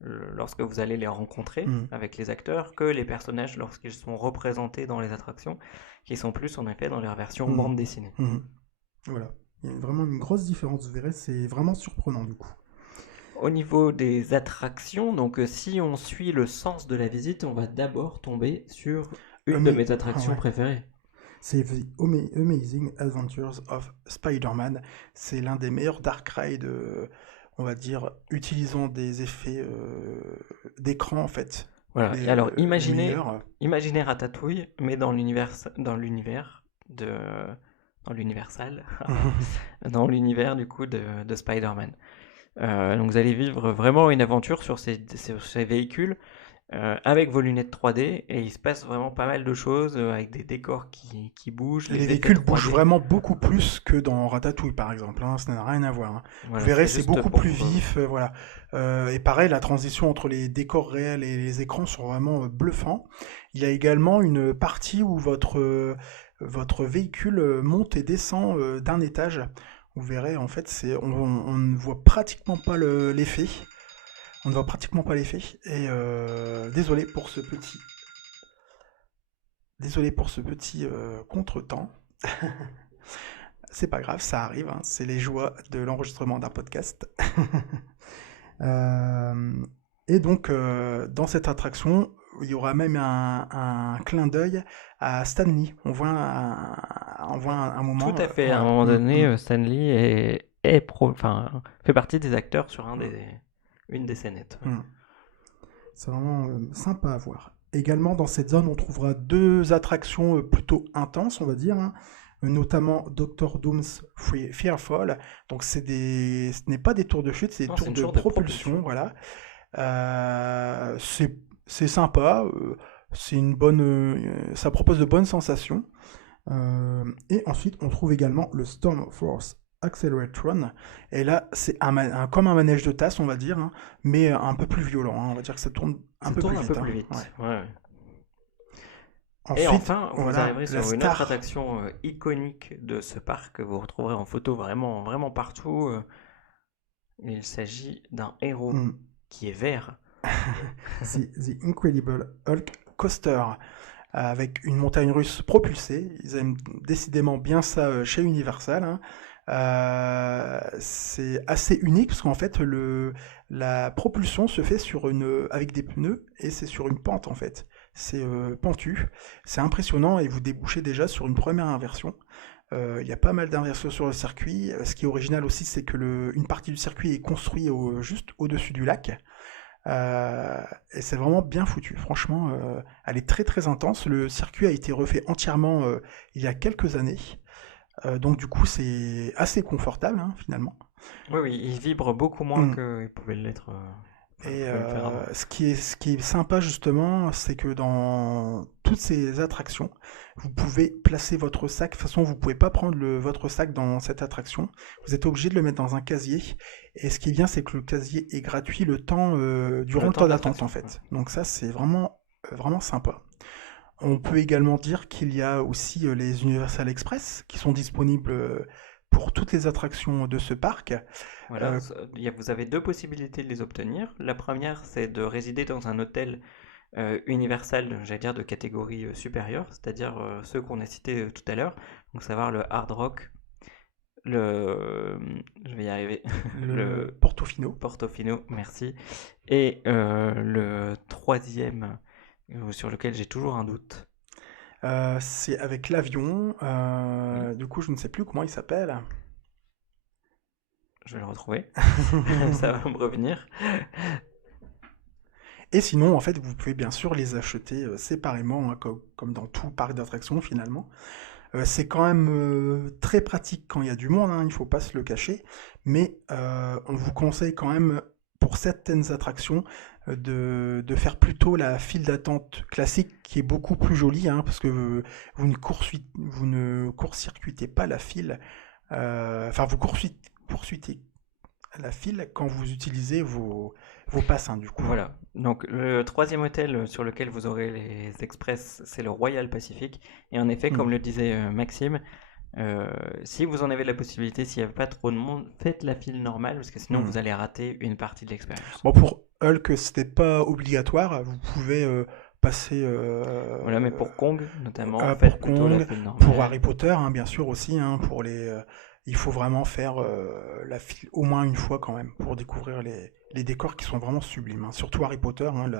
lorsque vous allez les rencontrer Mhm. avec les acteurs que les personnages lorsqu'ils sont représentés dans les attractions, qui sont plus en effet dans leur version Mhm. bande dessinée. Mhm. Voilà. Il y a vraiment une grosse différence, vous verrez, c'est vraiment surprenant, du coup. Au niveau des attractions, donc si on suit le sens de la visite, on va d'abord tomber sur une de Mais, mes attractions ouais. préférées. C'est The Amazing Adventures of Spider-Man. C'est l'un des meilleurs Dark Ride, on va dire, utilisant des effets d'écran, en fait. Voilà. Et alors Les meilleurs. imaginez Ratatouille, mais de dans l'Universal, dans l'univers du coup de Spider-Man. Donc vous allez vivre vraiment une aventure sur ces véhicules avec vos lunettes 3D et il se passe vraiment pas mal de choses avec des décors qui bougent, Les les effets véhicules bougent 3D. vraiment beaucoup plus que dans Ratatouille, par exemple, hein. Ça n'a rien à voir, hein. Vous Voilà, verrez, c'est c'est juste beaucoup pour plus vif, voilà. Et pareil, la transition entre les décors réels et les écrans sont vraiment bluffants. Il y a également une partie où votre véhicule monte et descend d'un étage. Vous verrez, en fait, on ne voit pratiquement pas l'effet. On ne voit pratiquement pas l'effet. Et désolé pour ce petit contretemps. C'est pas grave, ça arrive, hein. C'est les joies de l'enregistrement d'un podcast. Euh, et donc, dans cette attraction, il y aura même un clin d'œil à Stanley. On voit un Tout moment. à fait. À un Voilà. moment donné, Stanley enfin, fait partie des acteurs sur Mm, une des scénettes. mm. C'est vraiment sympa à voir. Également, dans cette zone, on trouvera deux attractions plutôt intenses, on va dire, hein, notamment Doctor Doom's Fearfall. Donc, ce n'est pas des tours de chute, c'est des Non, c'est tours une de sorte de propulsion, propulsion. voilà. C'est sympa, ça propose de bonnes sensations. Et ensuite, on trouve également le Storm Force Acceleratron. Et là, c'est comme un manège de tasse, on va dire, hein, mais un peu plus violent, hein. On va dire que ça tourne un Ça peu plus tourne un peu vite, hein. plus Ouais. vite. Ouais. Et Ensuite, enfin, vous voilà, arriverez la sur une autre star. attraction iconique de ce parc que vous retrouverez en photo vraiment, vraiment partout. Il s'agit d'un héros Hmm. qui est vert. The Incredible Hulk Coaster, avec une montagne russe propulsée. Ils aiment décidément bien ça chez Universal, hein. C'est assez unique parce qu'en fait la propulsion se fait avec des pneus et c'est sur une pente en fait. C'est pentu, c'est impressionnant et vous débouchez déjà sur une première inversion. Il y a pas mal d'inversions sur le circuit. Ce qui est original aussi, c'est que une partie du circuit est construite juste au-dessus du lac. Et c'est vraiment bien foutu. Franchement, elle est très très intense. Le circuit a été refait entièrement il y a quelques années. Donc du coup, c'est assez confortable, hein, finalement. Oui, oui, il vibre beaucoup moins Mm. qu'il pouvait l'être. Enfin, il Et pouvait le faire avant. ce qui est sympa justement, c'est que dans toutes ces attractions, vous pouvez placer votre sac. De toute façon, vous pouvez pas prendre votre sac dans cette attraction. Vous êtes obligé de le mettre dans un casier. Et ce qui est bien, c'est que le casier est gratuit durant Le le temps temps de d'attente en l'attraction. fait. Donc ça, c'est vraiment sympa. On peut également dire qu'il y a aussi les Universal Express qui sont disponibles pour toutes les attractions de ce parc. Voilà, Euh, vous avez deux possibilités de les obtenir. La première, c'est de résider dans un hôtel Universal, j'allais dire de catégorie supérieure, c'est-à-dire ceux qu'on a cités tout à l'heure, donc savoir le Hard Rock, le, je vais y arriver, le le Portofino. Portofino, merci, et le troisième sur lequel j'ai toujours un doute. C'est avec l'avion. Oui, Du coup, je ne sais plus comment il s'appelle. je vais le retrouver, ça va me revenir. Et sinon, en fait, vous pouvez bien sûr les acheter séparément, hein, comme dans tout parc d'attractions finalement. C'est quand même très pratique quand il y a du monde, hein, il ne faut pas se le cacher. Mais on vous conseille quand même, pour certaines attractions, de faire plutôt la file d'attente classique qui est beaucoup plus jolie, hein, parce que vous ne court-circuitez pas la file. Enfin, vous poursuitez la file quand vous utilisez vos passes, hein, du coup. Voilà, donc le troisième hôtel sur lequel vous aurez les express, c'est le Royal Pacific. Et en effet, Hmm. comme le disait Maxime, si vous en avez la possibilité, s'il n'y a pas trop de monde, faites la file normale, parce que sinon Hmm. vous allez rater une partie de l'expérience. Bon, pour Hulk, c'était pas obligatoire. Vous pouvez passer Voilà, mais pour Kong notamment, pour faites plutôt la Kong, file pour normale. Harry Potter, hein, bien sûr aussi. Hein, il faut vraiment faire la file au moins une fois quand même pour découvrir les décors qui sont vraiment sublimes, hein. Surtout Harry Potter, hein,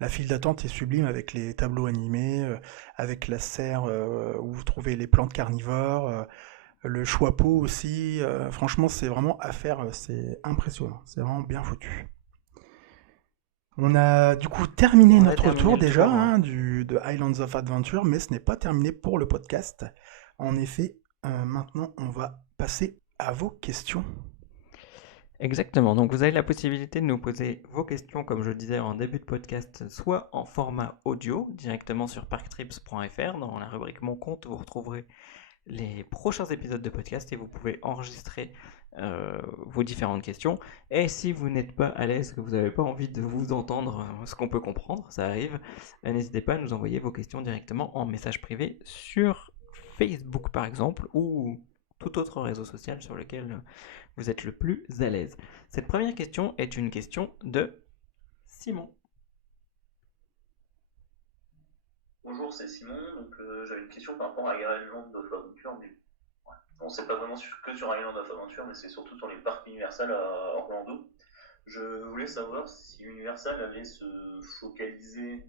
la file d'attente est sublime avec les tableaux animés, avec la serre où vous trouvez les plantes carnivores, le choix-peau aussi. Franchement, c'est vraiment à faire. C'est impressionnant. C'est vraiment bien foutu. On a du coup terminé On a notre terminé tour le déjà, tour. hein, de Islands of Adventure, mais ce n'est pas terminé pour le podcast. En effet, maintenant on va passer à vos questions. Exactement, donc vous avez la possibilité de nous poser vos questions, comme je disais en début de podcast, soit en format audio, directement sur parktrips.fr, dans la rubrique Mon compte, vous retrouverez les prochains épisodes de podcast et vous pouvez enregistrer vos différentes questions. Et si vous n'êtes pas à l'aise, que vous n'avez pas envie de vous entendre, ce qu'on peut comprendre, ça arrive, n'hésitez pas à nous envoyer vos questions directement en message privé sur Facebook par exemple, ou tout autre réseau social sur lequel vous êtes le plus à l'aise. Cette première question est une question de Simon. Bonjour, c'est Simon. Donc, j'avais une question par rapport à Island of Adventure, mais ouais. Bon, c'est pas vraiment que sur Island of Adventure, mais c'est surtout sur les parcs Universal à Orlando. Je voulais savoir si Universal allait se focaliser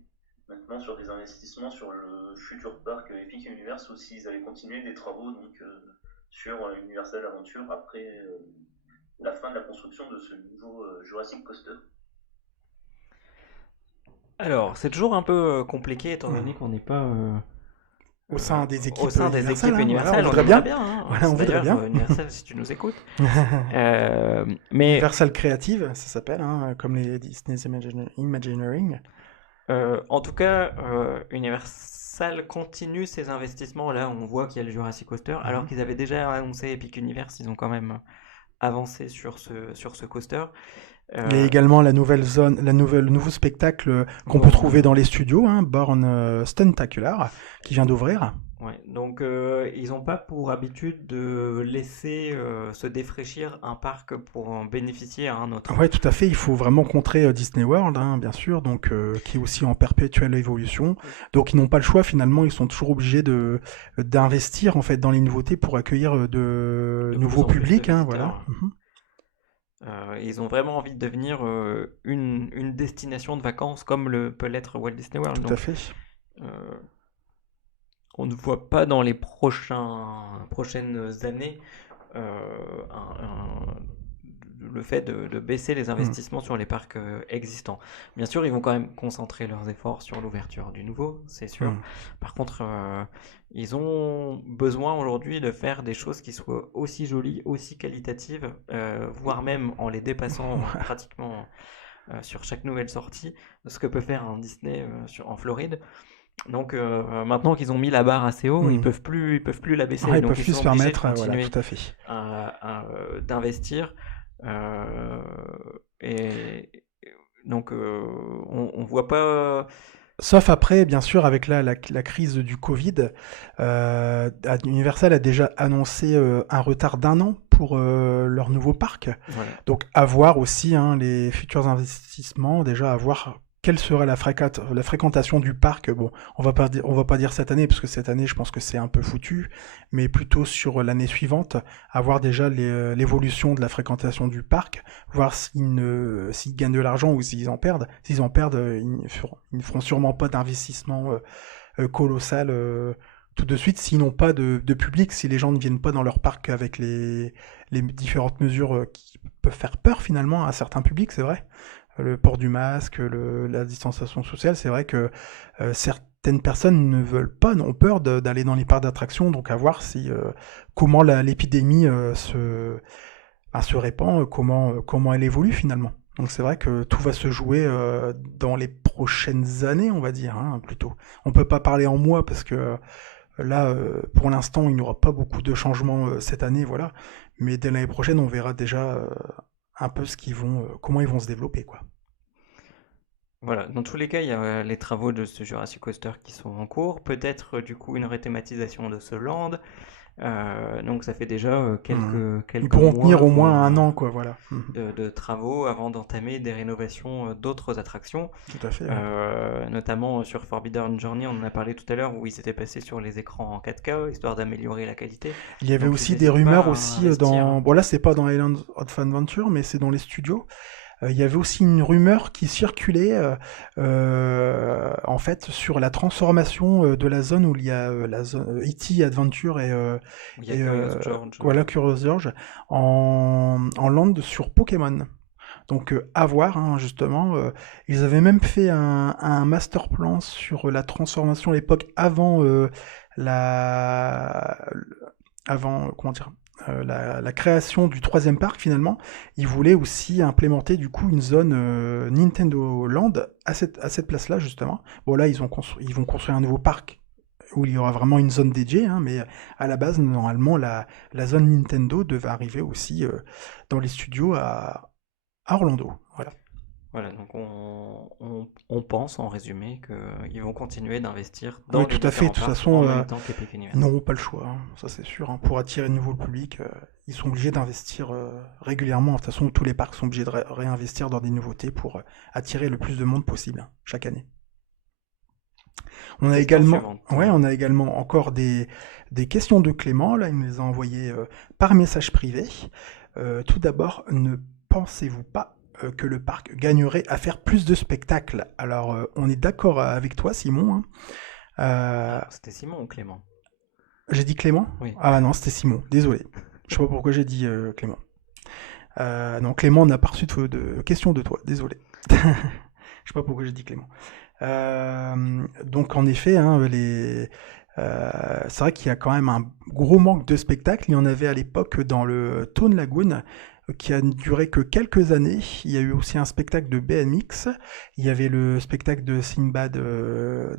maintenant sur des investissements sur le futur parc Epic Universe ou s'ils allaient continuer des travaux sur Universal Adventure après la fin de la construction de ce nouveau Jurassic Coaster. Alors, c'est toujours un peu compliqué étant donné qu'on n'est pas Au sein des au équipes sein des Universal, équipes hein, voilà, Universal. on On voudrait aimerait bien. bien, hein. Voilà, on voudrait D'ailleurs, bien. Universal, si tu nous écoutes. Mais Universal Creative, ça s'appelle, hein, comme les Disney's Imagineering. en tout cas, Universal continue ses investissements. Là, on voit qu'il y a le Jurassic Coaster, alors qu'ils avaient déjà annoncé Epic Universe. Ils ont quand même avancé sur ce coaster. Il y a également la nouvelle zone, le nouveau spectacle qu'on peut trouver dans les studios, hein, Born Stuntacular, qui vient d'ouvrir. Ouais, donc ils n'ont pas pour habitude de laisser se défraîchir un parc pour en bénéficier à un autre. Ouais, tout à fait. Il faut vraiment contrer Disney World, hein, bien sûr, donc qui est aussi en perpétuelle évolution. Donc ils n'ont pas le choix finalement. Ils sont toujours obligés d'investir en fait dans les nouveautés pour accueillir de nouveaux plus en plus de publics, hein, visiteurs. voilà. Mhm. Ils ont vraiment envie de devenir une destination de vacances comme peut l'être Walt Disney World. Tout à Donc, fait. on ne voit pas dans les prochaines années le fait de baisser les investissements sur les parcs existants. Bien sûr, ils vont quand même concentrer leurs efforts sur l'ouverture du nouveau, c'est sûr. Par contre, ils ont besoin aujourd'hui de faire des choses qui soient aussi jolies, aussi qualitatives, voire même en les dépassant pratiquement sur chaque nouvelle sortie, ce que peut faire un Disney en Floride. Donc maintenant qu'ils ont mis la barre assez haut, ils peuvent plus la baisser. Ouais, ils donc peuvent plus se sont obligés de permettre, voilà, continuer tout à fait. d'investir. Et donc on voit pas. Sauf après, bien sûr, avec la crise du Covid, Universal a déjà annoncé un retard d'1 an pour leur nouveau parc. Voilà. Donc, à voir aussi hein, les futurs investissements, déjà à voir quelle sera la fréquentation du parc. Bon, on va pas dire cette année, parce que cette année, je pense que c'est un peu foutu, mais plutôt sur l'année suivante, à voir déjà l'évolution de la fréquentation du parc, voir s'ils gagnent de l'argent ou s'ils en perdent. S'ils en perdent, ils ne feront sûrement pas d'investissement colossal tout de suite, s'ils n'ont pas de public, si les gens ne viennent pas dans leur parc avec les différentes mesures qui peuvent faire peur finalement à certains publics, c'est vrai. Le port du masque, la distanciation sociale, c'est vrai que certaines personnes ne veulent pas, ont peur d'aller dans les parcs d'attractions, donc à voir si comment l'épidémie se répand, comment elle évolue finalement. Donc c'est vrai que tout va se jouer dans les prochaines années, on va dire, hein, plutôt. On peut pas parler en mois parce que là, pour l'instant, il n'y aura pas beaucoup de changements cette année, voilà. Mais dès l'année prochaine, on verra déjà un peu comment ils vont se développer, quoi. Voilà, dans tous les cas, il y a les travaux de ce Jurassic Coaster qui sont en cours. Peut-être du coup une rethématisation de ce land. Donc ça fait déjà quelques Ils pourront mois tenir au moins 1 an, quoi, voilà. de travaux avant d'entamer des rénovations d'autres attractions. Tout à fait. Ouais. Notamment sur Forbidden Journey, on en a parlé tout à l'heure, où ils étaient passés sur les écrans en 4K, histoire d'améliorer la qualité. Il y avait Donc, aussi ils des hésitent rumeurs pas à aussi investir. bon là c'est pas dans Island of Adventure, mais c'est dans les studios. Il y avait aussi une rumeur qui circulait en fait sur la transformation de la zone où il y a la zone E.T. Adventure et Il y a Curious George. voilà, Curious George en land sur Pokémon. Donc à voir, hein, justement. Ils avaient même fait un master plan sur la transformation à l'époque avant comment dire, la création du 3e parc finalement. Ils voulaient aussi implémenter du coup une zone Nintendo Land à cette place-là justement. Bon là ils vont construire un nouveau parc où il y aura vraiment une zone dédiée, hein, mais à la base normalement la zone Nintendo devait arriver aussi dans les studios à Orlando. Voilà. Voilà, donc on pense en résumé qu'ils vont continuer d'investir dans Oui, les tout à fait. De différents toute parcs façon, en même temps qu'Epic ils Universe. n'auront pas le choix, hein, ça c'est sûr. Hein. Pour attirer de nouveau le public, ils sont obligés d'investir régulièrement. De toute façon, tous les parcs sont obligés de réinvestir dans des nouveautés pour attirer le plus de monde possible hein, chaque année. On a également encore des questions de Clément. Là, il nous les a envoyées par message privé. Tout d'abord, ne pensez-vous pas que le parc gagnerait à faire plus de spectacles. Alors, on est d'accord avec toi, Simon, hein. C'était Simon ou Clément? J'ai dit Clément? Oui. Ah non, c'était Simon, désolé. Je sais pas pourquoi j'ai dit Clément. Non, Clément, on n'a pas reçu de questions de toi, désolé. Je sais pas pourquoi j'ai dit Clément. Donc en effet, hein, c'est vrai qu'il y a quand même un gros manque de spectacles. Il y en avait à l'époque dans le Toon Lagoon, qui a duré que quelques années. Il y a eu aussi un spectacle de BMX. Il y avait le spectacle de Sinbad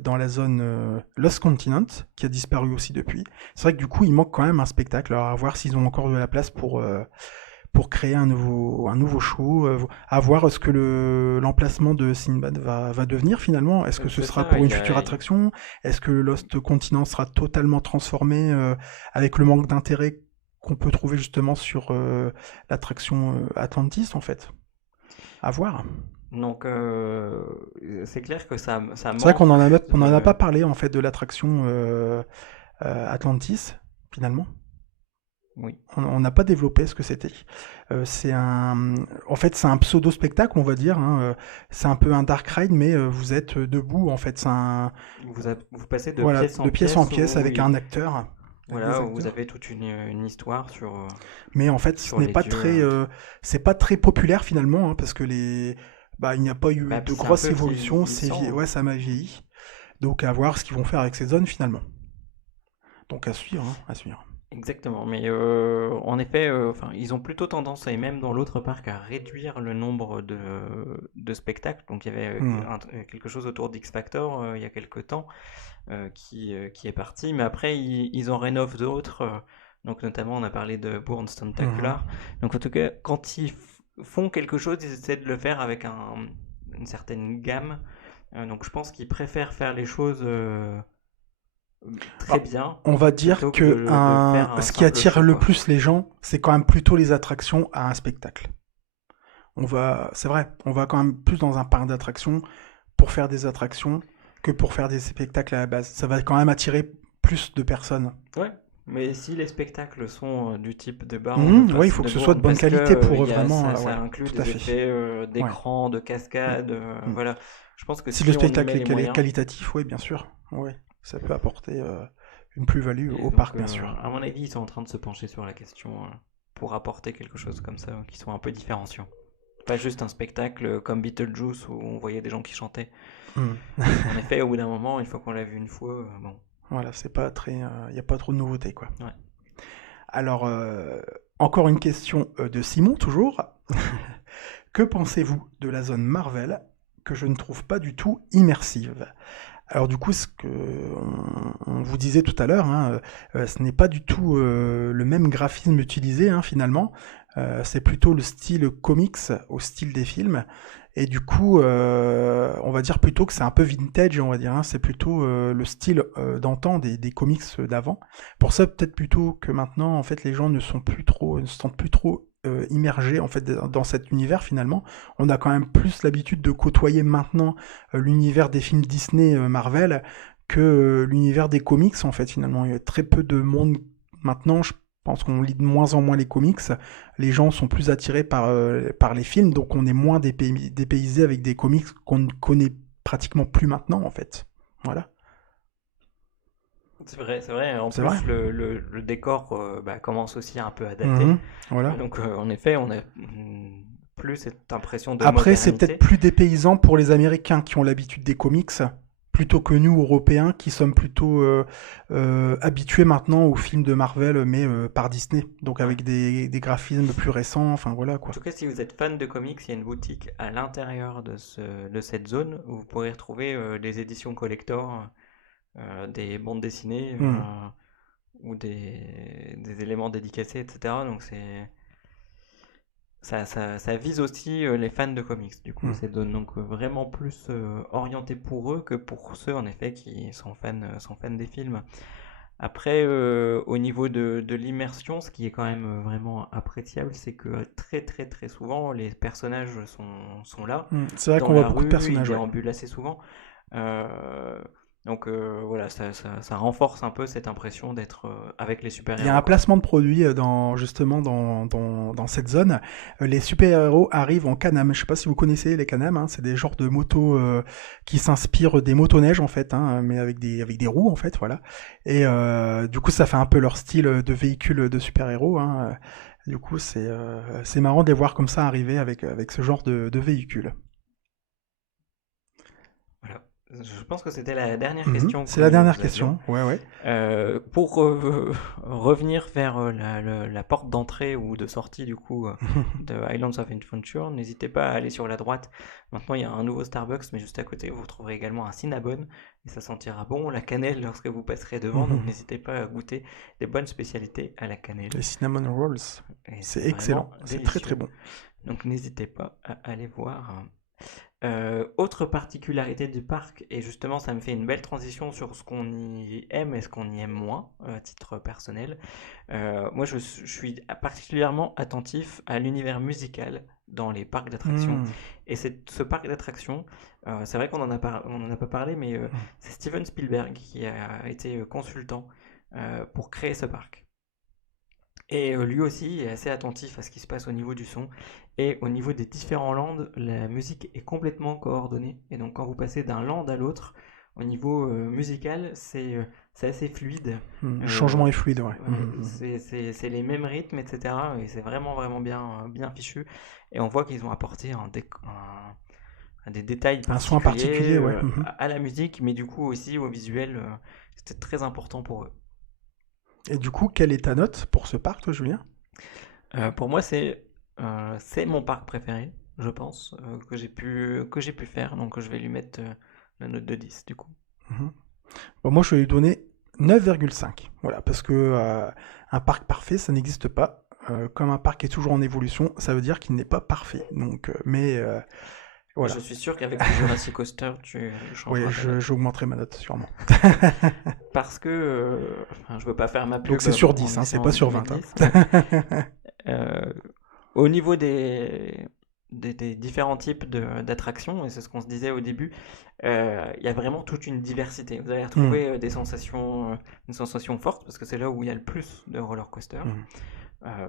dans la zone Lost Continent, qui a disparu aussi depuis. C'est vrai que du coup, il manque quand même un spectacle. Alors à voir s'ils ont encore de la place pour créer un nouveau show, à voir ce que l'emplacement de Sinbad va devenir finalement. Est-ce que ce C'est sera ça, pour une il y a- future attraction? Est-ce que Lost Continent sera totalement transformé avec le manque d'intérêt qu'on peut trouver justement sur l'attraction Atlantis en fait? À voir. Donc, c'est clair que ça C'est vrai manque qu'on en a de... pas parlé en fait de l'attraction Atlantis finalement. Oui. On n'a pas développé ce que c'était. En fait, c'est un pseudo-spectacle, on va dire, hein. C'est un peu un dark ride, mais vous êtes debout. En fait, c'est Vous passez de voilà, pièce en de pièce en pièce pièce où avec un acteur. avec voilà, des où vous acteurs. avez toute une histoire sur, Mais en fait, ce sur n'est les pas dieux. c'est pas très populaire finalement, hein, parce que il n'y a pas eu Bah, de puis c'est un grosses peu évolutions. vieillissant. Ouais, ça m'a vieilli. Donc à voir ce qu'ils vont faire avec ces zones finalement. Donc à suivre, hein, à suivre. Exactement, mais en effet, enfin, ils ont plutôt tendance, et même dans l'autre parc, à réduire le nombre de spectacles. Donc il y avait Hmm. quelque chose autour d'X Factor il y a quelques temps qui est parti, mais après ils en rénovent d'autres. Donc notamment on a parlé de Bourne Stuntacular. Donc en tout cas, quand ils font quelque chose, ils essaient de le faire avec une certaine gamme. Donc je pense qu'ils préfèrent faire les choses très Ah, bien on va dire plutôt que que de faire un ce qui simple attire show, le quoi. plus les gens, c'est quand même plutôt les attractions à un spectacle. C'est vrai, on va quand même plus dans un parc d'attractions pour faire des attractions que pour faire des spectacles à la base. Ça va quand même attirer plus de personnes. Ouais, mais si les spectacles sont du type de Bourne, Oui, il faut que ce soit de bonne parce que qualité pour ça, vraiment. ça Ouais, inclut tout à des fait. effets Ouais. d'écran, de cascade, Mm. voilà. Je pense que Si le si on y spectacle met les est moyens, qualitatif, oui, bien sûr. Oui, ça peut apporter une plus-value et au donc parc, bien sûr. à mon avis, ils sont en train de se pencher sur la question pour apporter quelque chose comme ça, qui soit un peu différenciant. Pas juste un spectacle comme Beetlejuice où on voyait des gens qui chantaient. Mm. En effet, au bout d'un moment, une fois qu'on l'a vu une fois, bon, Voilà, c'est pas très, il y a pas trop de nouveautés, quoi. ouais. Alors, encore une question de Simon, toujours. Que pensez-vous de la zone Marvel que je ne trouve pas du tout immersive? Alors du coup, ce que on vous disait tout à l'heure, hein, ce n'est pas du tout le même graphisme utilisé, hein, finalement. C'est plutôt le style comics au style des films. Et du coup, on va dire plutôt que c'est un peu vintage, on va dire, hein. C'est plutôt le style d'antan des comics d'avant. Pour ça, peut-être plutôt que maintenant, en fait, les gens ne se sentent plus trop immergés en fait dans cet univers finalement. On a quand même plus l'habitude de côtoyer maintenant l'univers des films Disney Marvel que l'univers des comics en fait finalement. Il y a très peu de monde maintenant, je pense qu'on lit de moins en moins les comics. Les gens sont plus attirés par les films, donc on est moins dépaysé avec des comics qu'on ne connaît pratiquement plus maintenant en fait. Voilà. C'est vrai. En C'est plus, vrai. le décor commence aussi un peu à dater. Mhm, voilà. Donc, en effet, on a plus cette impression de Après, c'est peut-être modernité. plus dépaysant pour les Américains qui ont l'habitude des comics, plutôt que nous, Européens, qui sommes plutôt habitués maintenant aux films de Marvel, mais par Disney. Donc Ouais. avec des graphismes plus récents, enfin voilà En quoi. tout cas, si vous êtes fan de comics, il y a une boutique à l'intérieur de cette zone où vous pourrez retrouver des éditions collector, des bandes dessinées Hmm. ou des éléments dédicacés, etc. Donc ça vise aussi les fans de comics, du coup, Hmm. cette zone. Donc vraiment plus orienté pour eux que pour ceux, en effet, qui sont fans des films. Après, au niveau de l'immersion, ce qui est quand même vraiment appréciable, c'est que très très très souvent, les personnages sont là. C'est vrai Dans qu'on voit la beaucoup de rue, ils personnages, ouais. déambulent assez souvent. Euh, Donc voilà, ça renforce un peu cette impression d'être avec les Il y a super-héros, un quoi. placement de produit justement dans cette zone. Les super-héros arrivent en Can-Am. Je sais pas si vous connaissez les Can-Am, hein, c'est des genres de motos qui s'inspirent des motoneiges en fait, hein, mais avec des roues en fait, voilà. Et du coup, ça fait un peu leur style de véhicule de super-héros, hein. Du coup, c'est marrant de les voir comme ça arriver avec ce genre de véhicule. Voilà. Je pense que c'était la dernière question C'est que la dernière nous avions. question. Ouais, ouais. Pour revenir vers la porte d'entrée ou de sortie du coup de Islands of Adventure, n'hésitez pas à aller sur la droite. Maintenant, il y a un nouveau Starbucks, mais juste à côté, vous trouverez également un Cinnabon et ça sentira bon la cannelle lorsque vous passerez devant. Donc, n'hésitez pas à goûter des bonnes spécialités à la cannelle. Les cinnamon rolls, Et c'est vraiment excellent. C'est très très délicieux. bon. Donc, n'hésitez pas à aller voir. Autre particularité du parc, et justement ça me fait une belle transition sur ce qu'on y aime et ce qu'on y aime moins, à titre personnel. Moi je suis particulièrement attentif à l'univers musical dans les parcs d'attractions. Et ce parc d'attractions, c'est vrai qu'on on en a pas parlé, mais c'est Steven Spielberg qui a été consultant pour créer ce parc. Et lui aussi est assez attentif à ce qui se passe au niveau du son. Et au niveau des différents lands, la musique est complètement coordonnée. Et donc quand vous passez d'un land à l'autre, au niveau musical, c'est assez fluide. Le changement est fluide, ouais. C'est les mêmes rythmes, etc. Et c'est vraiment, vraiment bien fichu. Et on voit qu'ils ont apporté des détails Un soin particulier, particuliers ouais. à la musique, mais du coup aussi au visuel. C'était très important pour eux. Et du coup, quelle est ta note pour ce parc, toi, Julien? Pour moi, c'est mon parc préféré, je pense, que j'ai pu faire. Donc, je vais lui mettre la note de 10, du coup. Bon, moi, je vais lui donner 9,5. Voilà, parce que un parc parfait, ça n'existe pas. Comme un parc est toujours en évolution, ça veut dire qu'il n'est pas parfait. Donc, mais Et voilà. je suis sûr qu'avec le Jurassic Coaster, tu Oui, changeras ta note. j'augmenterai ma note, sûrement. Parce que, enfin, je veux pas faire ma pub Donc c'est sur en 10, hein, c'est essayant pas de sur mettre 20. 10, mais, au niveau des différents types d'attractions, et c'est ce qu'on se disait au début, il y a vraiment toute une diversité. Vous allez retrouver une sensation forte, parce que c'est là où il y a le plus de roller coaster.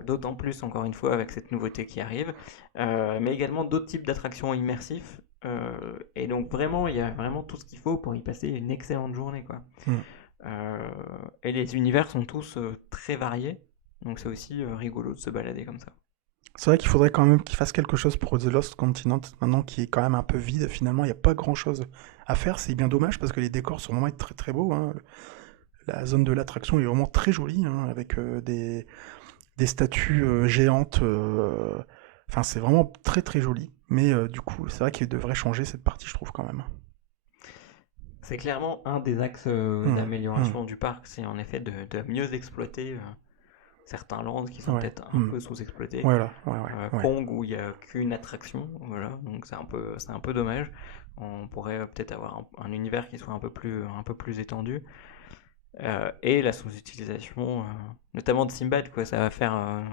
D'autant plus, encore une fois, avec cette nouveauté qui arrive. Mais également d'autres types d'attractions immersifs. Et donc vraiment, il y a vraiment tout ce qu'il faut pour y passer une excellente journée, quoi. Et les univers sont tous très variés. Donc c'est aussi rigolo de se balader comme ça. C'est vrai qu'il faudrait quand même qu'ils fassent quelque chose pour The Lost Continent, maintenant qui est quand même un peu vide. Finalement, il n'y a pas grand-chose à faire. C'est bien dommage parce que les décors sont vraiment très très beaux, hein. La zone de l'attraction est vraiment très jolie, hein, avec des statues géantes. Enfin, c'est vraiment très très joli. Mais du coup, c'est vrai qu'il devrait changer cette partie, je trouve quand même. C'est clairement un des axes d'amélioration du parc, c'est en effet de mieux exploiter certains lands qui sont Ouais. peut-être un peu sous-exploités. Voilà, ouais. Kong où il n'y a qu'une attraction, voilà, donc c'est un peu dommage. On pourrait peut-être avoir un univers qui soit un peu plus étendu. Et la sous-utilisation, notamment de Simbad, quoi. Ça va faire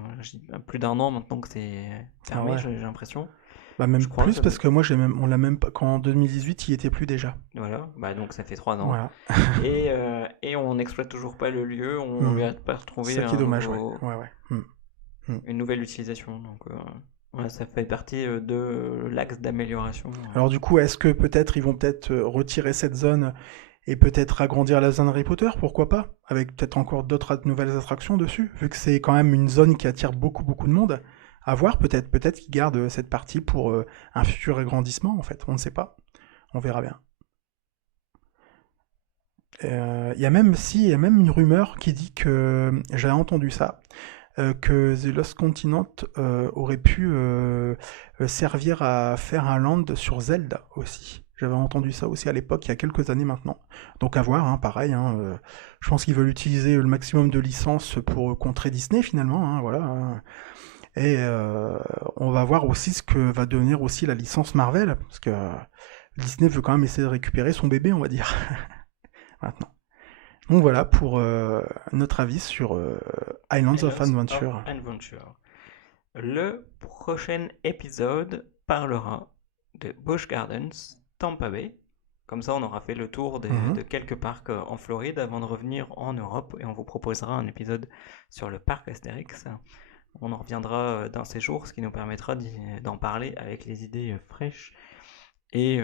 plus d'un an maintenant que c'est fermé, ouais. j'ai l'impression. Bah même Je crois, plus ça parce doit- que moi on l'a même pas qu'en 2018 il y était plus déjà. Voilà, bah donc ça fait 3 ans. Voilà. Et on n'exploite toujours pas le lieu, on lui a pas retrouvé C'est ça qui est dommage, ouais. Ouais. une nouvelle utilisation. Donc voilà, ça fait partie de l'axe d'amélioration. Alors du coup, est-ce que peut-être ils vont peut-être retirer cette zone et peut-être agrandir la zone Harry Potter, pourquoi pas? Avec peut-être encore d'autres nouvelles attractions dessus, vu que c'est quand même une zone qui attire beaucoup beaucoup de monde. À voir, peut-être qu'ils gardent cette partie pour un futur agrandissement en fait, on ne sait pas. On verra bien. Il y a même une rumeur qui dit que, j'avais entendu ça, que The Lost Continent aurait pu servir à faire un land sur Zelda aussi. J'avais entendu ça aussi à l'époque, il y a quelques années maintenant. Donc à voir, hein, pareil. Hein, je pense qu'ils veulent utiliser le maximum de licences pour contrer Disney finalement. Hein, voilà. Hein. Et on va voir aussi ce que va devenir aussi la licence Marvel, parce que Disney veut quand même essayer de récupérer son bébé, on va dire, maintenant. Donc voilà pour notre avis sur Islands of Adventure. Le prochain épisode parlera de Busch Gardens, Tampa Bay, Comme ça, on aura fait le tour Mhm. de quelques parcs en Floride avant de revenir en Europe et on vous proposera un épisode sur le parc Astérix. On en reviendra d'un séjour, ce qui nous permettra d'en parler avec les idées fraîches et,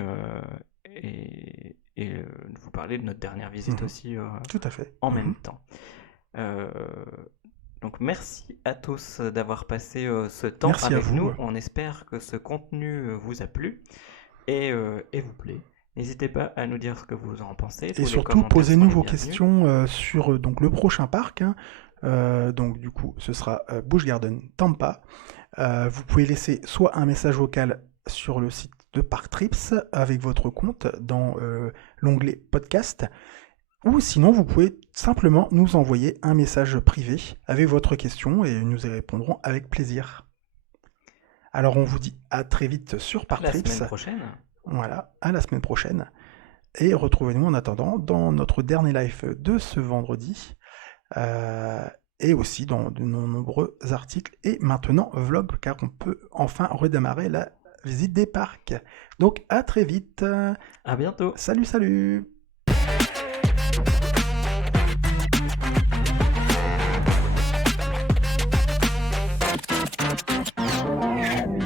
de vous parler de notre dernière visite Mhm. aussi Tout à fait. en Mhm. même temps. Euh, donc merci à tous d'avoir passé ce temps Merci à avec vous. nous. On espère que ce contenu vous a plu et vous plaît. N'hésitez pas à nous dire ce que vous en pensez. Et Tous les surtout, commentaires posez-nous sont les vos bienvenus. questions sur donc, le prochain parc, hein. Donc du coup, ce sera Busch Garden Tampa. Vous pouvez laisser soit un message vocal sur le site de Park Trips avec votre compte dans l'onglet podcast, ou sinon vous pouvez simplement nous envoyer un message privé avec votre question et nous y répondrons avec plaisir. Alors on vous dit à très vite sur À Park la Trips. semaine prochaine. Voilà, à la semaine prochaine. Et retrouvez-nous en attendant dans notre dernier live de ce vendredi. Et aussi dans de nombreux articles et maintenant vlog, car on peut enfin redémarrer la visite des parcs. Donc à très vite. À bientôt. Salut, salut.